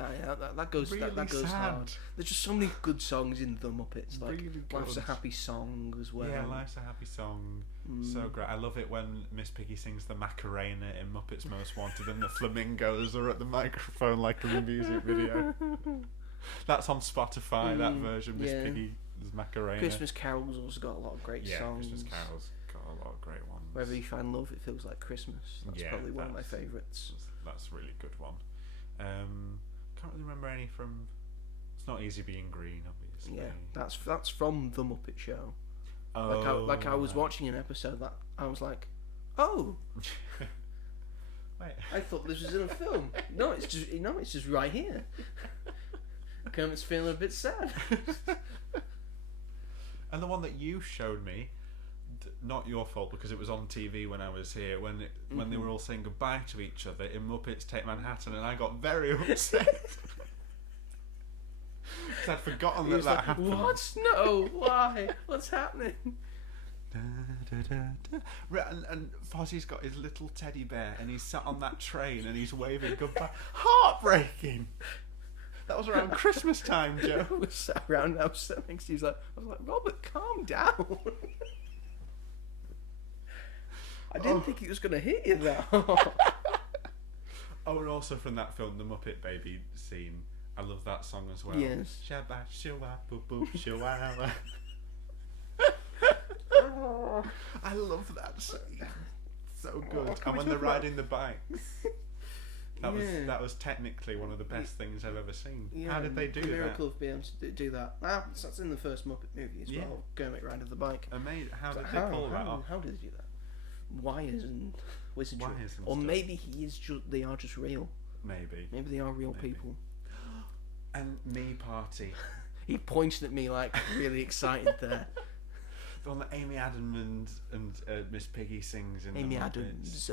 That goes really that goes sad. hard. There's just so many good songs in the Muppets. Like really Life's a good. Happy Song as well. Yeah, Life's a Happy Song. So great. I love it when Miss Piggy sings the Macarena in Muppets Most Wanted and the flamingos are at the microphone like in the music video. That's on Spotify, that version, Miss Piggy's Macarena. Christmas Carol's also got a lot of great songs. Christmas Carol's got a lot of great ones. Wherever you find love, it feels like Christmas. That's probably one of my favourites. That's a really good one. Can't really remember any from... It's Not Easy Being Green, obviously. Yeah, that's from The Muppet Show. Oh, I was watching an episode that I was like, oh... Wait. I thought this was in a film. No, it's just right here. Kermit's feeling a bit sad. And the one that you showed me, not your fault because it was on TV when I was here, when they were all saying goodbye to each other in Muppets Take Manhattan, and I got very upset. Because I'd forgotten that like, happened. What? No, why? What's happening? And Fozzie's got his little teddy bear and he's sat on that train and he's waving goodbye. Heartbreaking! That was around Christmas time, Joe. I was sat around, I was sat next to you, I was like, Robert, calm down. I didn't think he was going to hit you that hard. Oh, and also from that film, the Muppet Baby scene. I love that song as well. Yes. Shabba shua boo boo shua. I love that scene. So good. And when they're riding the bikes. That was technically one of the best things I've ever seen. Yeah, how did they do that? The miracle of being able to do that. That's in the first Muppet movie as well. Kermit riding the bike. Amazing. How did they pull that off? How did they do that? Wires and wizardry. Or stuff. Maybe they are just real. Maybe they are real people. And Me Party. He pointed at me like really excited there. The one that Amy Adams and Miss Piggy sings in Amy the Muppets. Adams.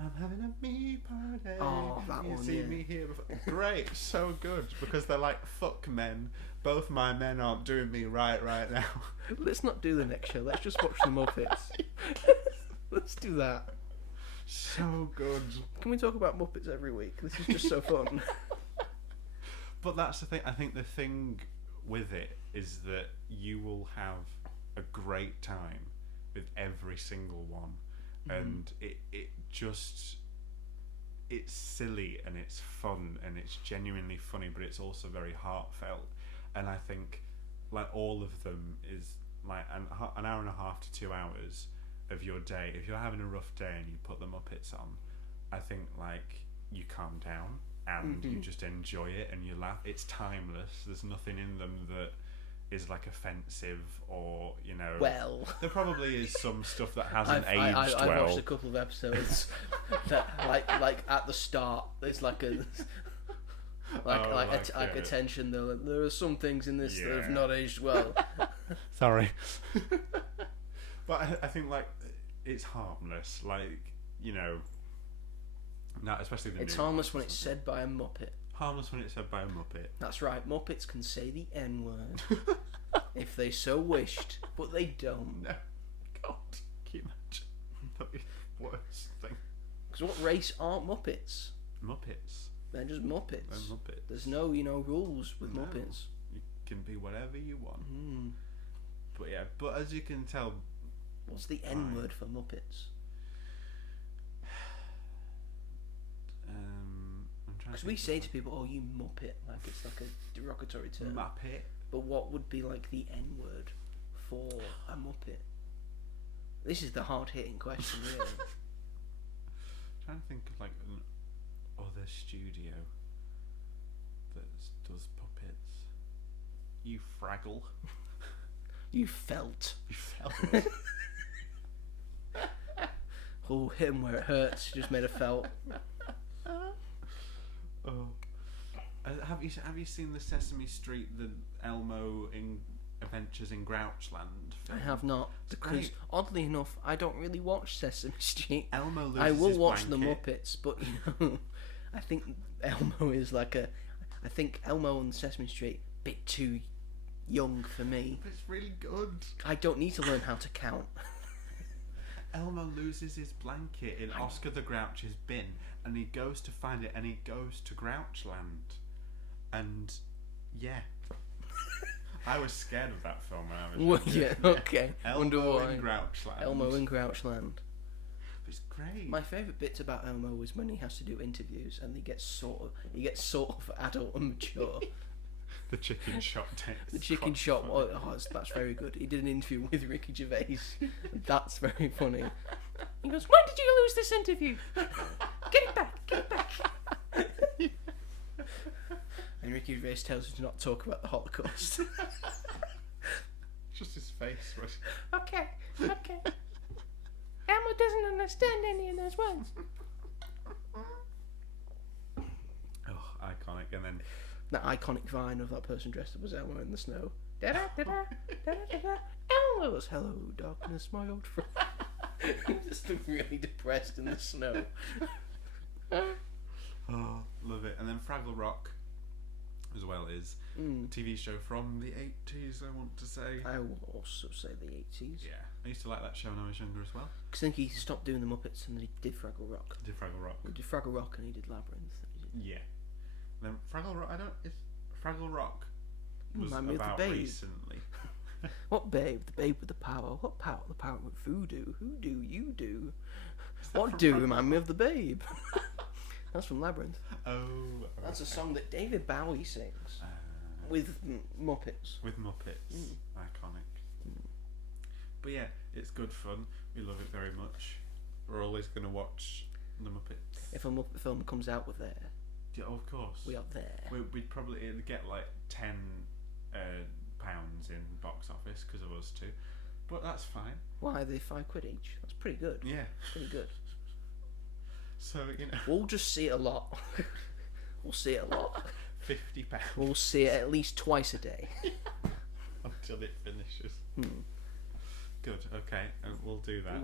I'm having a me party. Oh, that you one, see me here before. Great, so good. Because they're like, fuck men. Both my men aren't doing me right now. Let's not do the next show. Let's just watch the Muppets. Let's do that. So good. Can we talk about Muppets every week? This is just so fun. But that's the thing. I think the thing with it is that you will have a great time with every single one. And it's silly and it's fun and it's genuinely funny, but it's also very heartfelt. And I think like all of them is like an hour and a half to 2 hours of your day. If you're having a rough day and you put the Muppets on, I think like you calm down and you just enjoy it and you laugh. It's timeless. There's nothing in them that is like offensive or, you know. Well, there probably is some stuff that hasn't aged well. I've watched a couple of episodes that like at the start there's like a attention though. There are some things in this that have not aged well. Sorry. But I think like it's harmless, like, you know. Not especially the. It's harmless when it's said by a Muppet. Harmless when it's said by a Muppet. That's right. Muppets can say the N-word if they so wished, but they don't. No. God, can you imagine? That'd be the worst thing. Because what race aren't Muppets? Muppets. They're just Muppets. They're Muppets. There's no, rules with Muppets. You can be whatever you want. But yeah, but as you can tell, What's the N word for Muppets? Because we say to people, "Oh, you Muppet," like it's like a derogatory term. Muppet. But what would be like the N word for a Muppet? This is the hard-hitting question, really. Trying to think of like an other studio that does puppets. You Fraggle. You felt. You felt. Oh, hit him where it hurts. Just made a felt. Oh. Have you seen the Sesame Street, the Elmo in Adventures in Grouchland film? I have not, because great. oddly enough, I don't really watch Sesame Street. Elmo loses I will his watch blanket. the Muppets, but I think Elmo is I think Elmo and Sesame Street a bit too young for me. But it's really good. I don't need to learn how to count. Elmo loses his blanket in Oscar the Grouch's bin, and he goes to find it, and he goes to Grouchland, and yeah. I was scared of that film when I was Well, younger. yeah, okay. Elmo Wonder why. in Grouchland. Elmo in Grouchland. It's great. My favourite bits about Elmo was when he has to do interviews and he gets sort of adult and mature. The chicken shop takes. The chicken shop. That's very good. He did an interview with Ricky Gervais. That's very funny. He goes, "When did you lose this interview? Get it back. Get it back." And Ricky Gervais tells him to not talk about the Holocaust. Just his face was. Okay. Elmo doesn't understand any of those words. Oh, iconic. And then That iconic vine of that person dressed up as Elmo in the snow. Elmo's hello, darkness, my old friend. Just looked really depressed in the snow. oh, love it. And then Fraggle Rock, as well, is a TV show from the 80s. I want to say. I will also say the 80s. Yeah, I used to like that show when I was younger as well. Because I think he stopped doing the Muppets and then he did Fraggle Rock. Did Fraggle Rock? He did Fraggle Rock and he did Labyrinth. Yeah. And then Fraggle Rock. Fraggle Rock was Remind me of the about Babe. recently. What babe? The babe with the power. What power? The power with voodoo. Who do you do? What do remind me of the Babe? That's from Labyrinth. Oh. That's a okay. song that David Bowie sings with Muppets. With Muppets. Iconic. But yeah, it's good fun. We love it very much. We're always going to watch the Muppets. If a Muppet film comes out, we're there. Yeah, of course. We are there. We'd probably get like £10 in box office because of us two. But that's fine. Why are they £5 each? That's pretty good. Yeah. Pretty good. So, We'll just see it a lot. We'll see it a lot. £50 We'll see it at least twice a day. until it finishes. Good. Okay, we'll do that.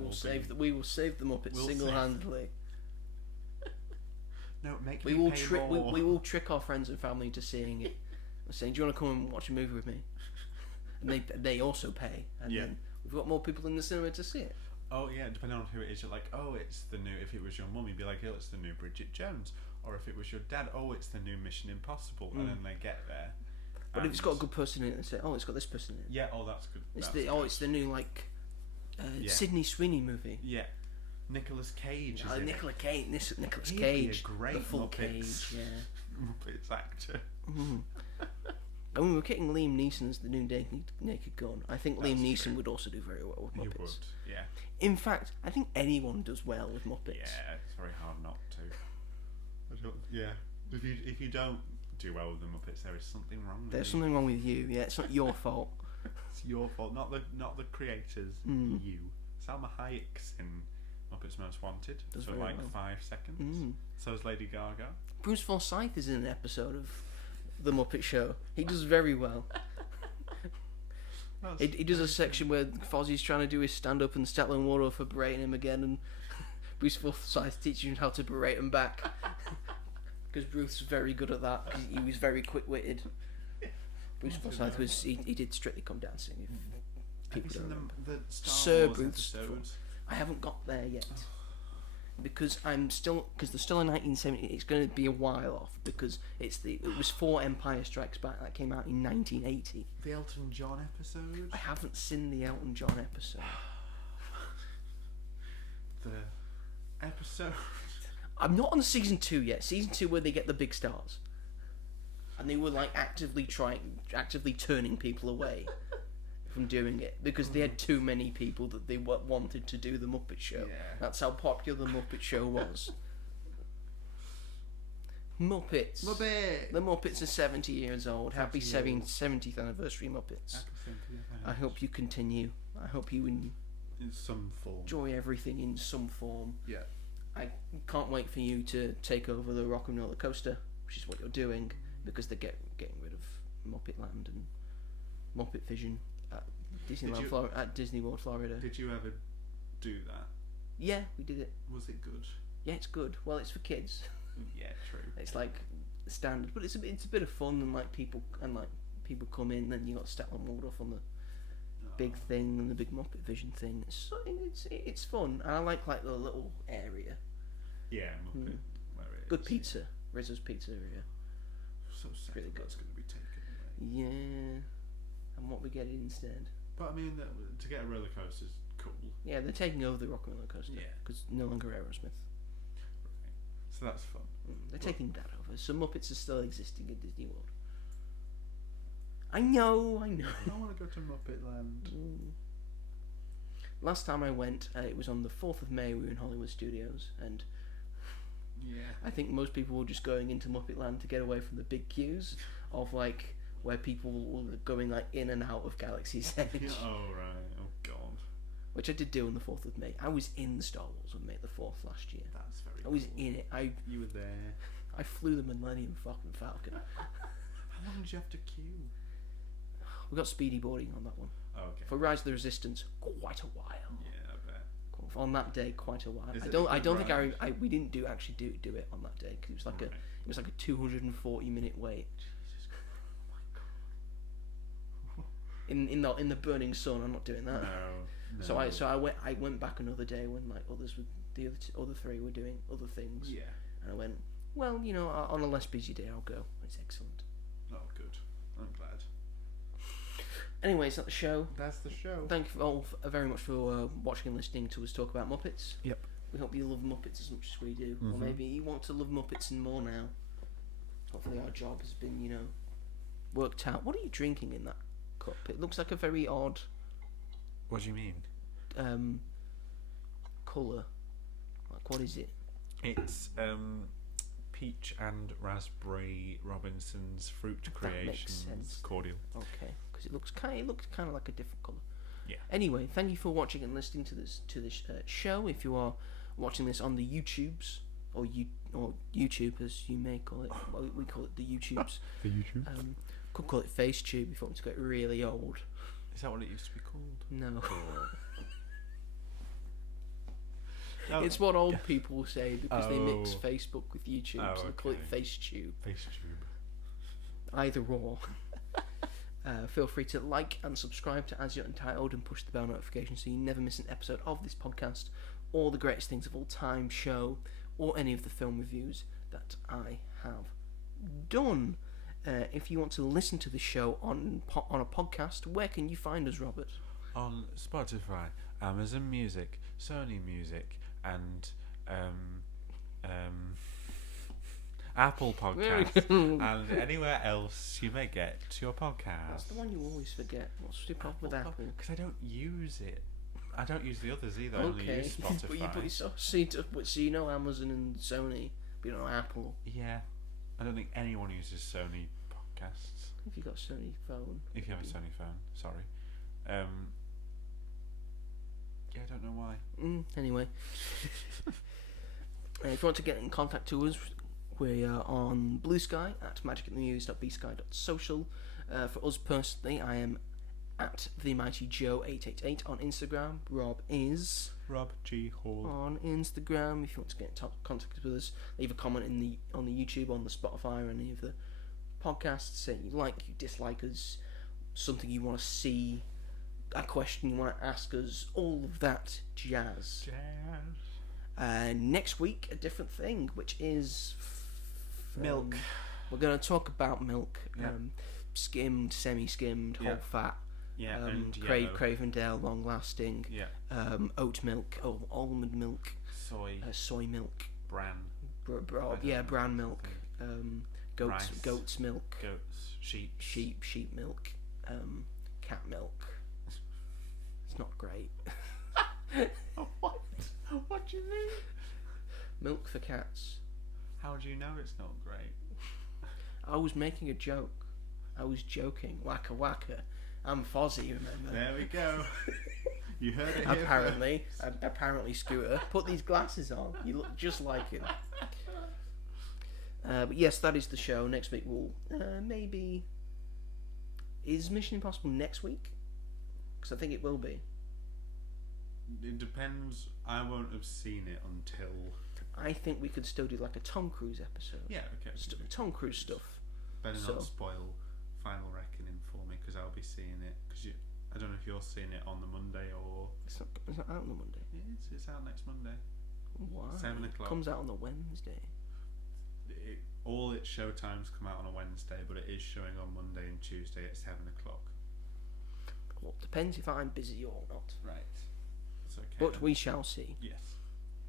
We will save the Muppets single-handedly. No, make We me will pay trick. more. We will trick our friends and family into seeing it. Saying, "Do you want to come and watch a movie with me?" And they also pay. And then we've got more people in the cinema to see it. Oh yeah, depending on who it is, you're like, oh, it's the new. If it was your mum, you'd be like, oh, it's the new Bridget Jones. Or if it was your dad, oh, it's the new Mission Impossible. And then they get there. But if it's got a good person in it, they say, "Oh, it's got this person in it." Yeah. Oh, that's good. It's the new Sydney Sweeney movie. Yeah. Nicolas Cage is in it. Nicolas Cage. He'd be a great the full Muppets. Cage. Yeah. Muppets actor. And we were getting Liam Neeson as the new Naked Gun. I think Liam Neeson would also do very well with Muppets. He would. Yeah. In fact, I think anyone does well with Muppets. Yeah, it's very hard not to. If you don't do well with the Muppets, there is something wrong with There's you. something wrong with you. Yeah, it's not your fault. It's your fault, not the creators. You. Salma Hayek's in Muppets Most Wanted Does for very like well. 5 seconds. So is Lady Gaga. Bruce Forsyth is in an episode of The Muppet Show. He does very well. He does a section where Fozzie's trying to do his stand-up and Statler and Waldorf are berating him again, and Bruce Forsyth teaches him how to berate him back. Because Bruce's very good at that. He was very quick-witted. Bruce Forsyth was... He did Strictly Come Dancing. Have you seen the Star Sir Wars Bruce. episodes? I haven't got there yet. Because they're still in 1970. It's going to be a while off because it was 4 Empire Strikes Back that came out in 1980. The Elton John episode? I haven't seen the Elton John episode. the episode. I'm not on season 2 yet. Season 2 where they get the big stars, and they were like actively turning people away from doing it because they had too many people that they wanted to do the Muppet Show. Yeah. That's how popular the Muppet Show was. Muppets. The Muppets are 70 years old. Happy 70th anniversary, Muppets. I hope you continue. I hope you in some form enjoy everything in some form. Yeah. I can't wait for you to take over the Rock and Roller Coaster, which is what you're doing, because they're getting rid of Muppet Land and Muppet Vision at Disneyland, at Disney World, Florida. Did you ever do that? Yeah, we did it. Was it good? Yeah, it's good. Well, it's for kids. Yeah, true. It's like standard, but it's a bit of fun, and people come in, then you got Statland Waldorf on the big thing and the big Muppet Vision thing. It's fun, and I like the little area. Yeah, Muppet. Where it Good is. pizza, Rizzo's Pizzeria. So sad Really good. that's going to be taken away. Yeah, and what we get instead. But I mean, to get a roller coaster is cool. Yeah, they're taking over the Rock and Roller Coaster. Yeah. Because no longer Aerosmith. So that's fun. They're taking that over. So Muppets are still existing in Disney World. I know. I want to go to Muppet Land. Last time I went, it was on the 4th of May. We were in Hollywood Studios, and I think most people were just going into Muppet Land to get away from the big queues of where people were going in and out of Galaxy's Edge. Oh right. Oh god. Which I did do on the 4th of May. I was in Star Wars on May the 4th last year. That's very I was cool. in it. You were there. I flew the Millennium fucking Falcon. How long did you have to queue? We got speedy boarding on that one. Oh, okay. For Rise of the Resistance, quite a while. Yeah, I bet. On that day, quite a while. Is I it don't a good think ride? we didn't do it on that day because it was like a 240-minute wait. Jesus Christ. Oh my god. In the burning sun. I'm not doing that. No. So I went back another day when the other three were doing other things. Yeah. And I went, well, on a less busy day I'll go. It's excellent. Oh, good. I'm glad. Anyways, that's the show. That's the show. Thank you all very much for watching and listening to us talk about Muppets. Yep. We hope you love Muppets as much as we do, Mm-hmm. or maybe you want to love Muppets and more now. Hopefully our job has been, worked out. What are you drinking in that cup? It looks like a very odd What do you mean? colour. Like, what is it? It's peach and raspberry Robinson's Fruit That Creations makes sense. cordial. Okay, because it looks kind of like a different colour. Yeah. Anyway, thank you for watching and listening to this show. If you are watching this on the YouTubes or YouTube as you may call it, well, we call it the YouTubes. The YouTube. Could call it FaceTube if you want to get really old. Is that what it used to be called? No. No. It's what old people say because they mix Oh. Facebook with YouTube, Oh, so they call it okay. FaceTube. FaceTube. Either or. Feel free to like and subscribe to As You're Entitled and push the bell notification so you never miss an episode of this podcast or the Greatest Things of All Time show or any of the film reviews that I have done. If you want to listen to the show on a podcast, where can you find us, Robert? On Spotify, Amazon Music, Sony Music, and Apple Podcasts, and anywhere else you may get your podcast. That's the one you always forget. What's the problem with Apple? Because I don't use it. I don't use the others either. I only Okay, use Spotify. so you know Amazon and Sony, but you don't know Apple. Yeah. I don't think anyone uses Sony podcasts. If you got a Sony phone. If you have a Sony phone, sorry. Yeah, I don't know why. Anyway. If you want to get in contact to us, we are on Blue Sky at magicatthenews.bsky.social. For us personally, I am at TheMightyJoe888 on Instagram. Rob is Rob G Hall on Instagram. If you want to get in contact with us, leave a comment on the YouTube, on the Spotify, or any of the podcasts. Say you like, you dislike us, something you want to see, a question you want to ask us, all of that jazz. Next week, a different thing, which is milk. We're going to talk about milk. Yeah. Skimmed, semi-skimmed, whole fat, Yeah, and Cravendale, long lasting. Yeah. Oat milk, almond milk, soy milk, bran. Bran milk. Goat's milk. Sheep milk. Cat milk. It's not great. What? What do you mean? Milk for cats. How do you know it's not great? I was making a joke. I was joking. Waka waka. I'm Fozzie, remember? There we go. You heard it here Apparently, Scooter. Put these glasses on. You look just like him. But yes, that is the show. Next week we'll maybe... Is Mission Impossible next week? Because I think it will be. It depends. I won't have seen it until... I think we could still do like a Tom Cruise episode. Yeah, okay. Tom Cruise stuff. Better not spoil Final Reckoning for me, because I'll be seeing it. Because I don't know if you're seeing it on the Monday or... It's not out on the Monday. It's out next Monday. Why? 7 o'clock. It comes out on the Wednesday. All its show times come out on a Wednesday, but it is showing on Monday and Tuesday at 7 o'clock. Well, depends if I'm busy or not. Right. That's okay. But we shall see. Yes.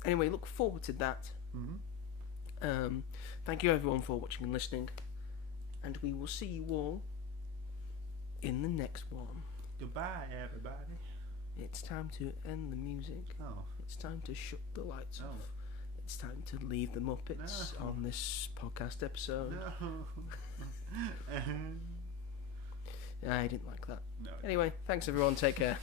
Anyway, look forward to that. Mm-hmm. Thank you everyone for watching and listening, and we will see you all in the next one. Goodbye, everybody. It's time to end the music. Oh. It's time to shut the lights off. It's time to leave the Muppets on this podcast episode. No. I didn't like that. No. Anyway, thanks everyone. Take care.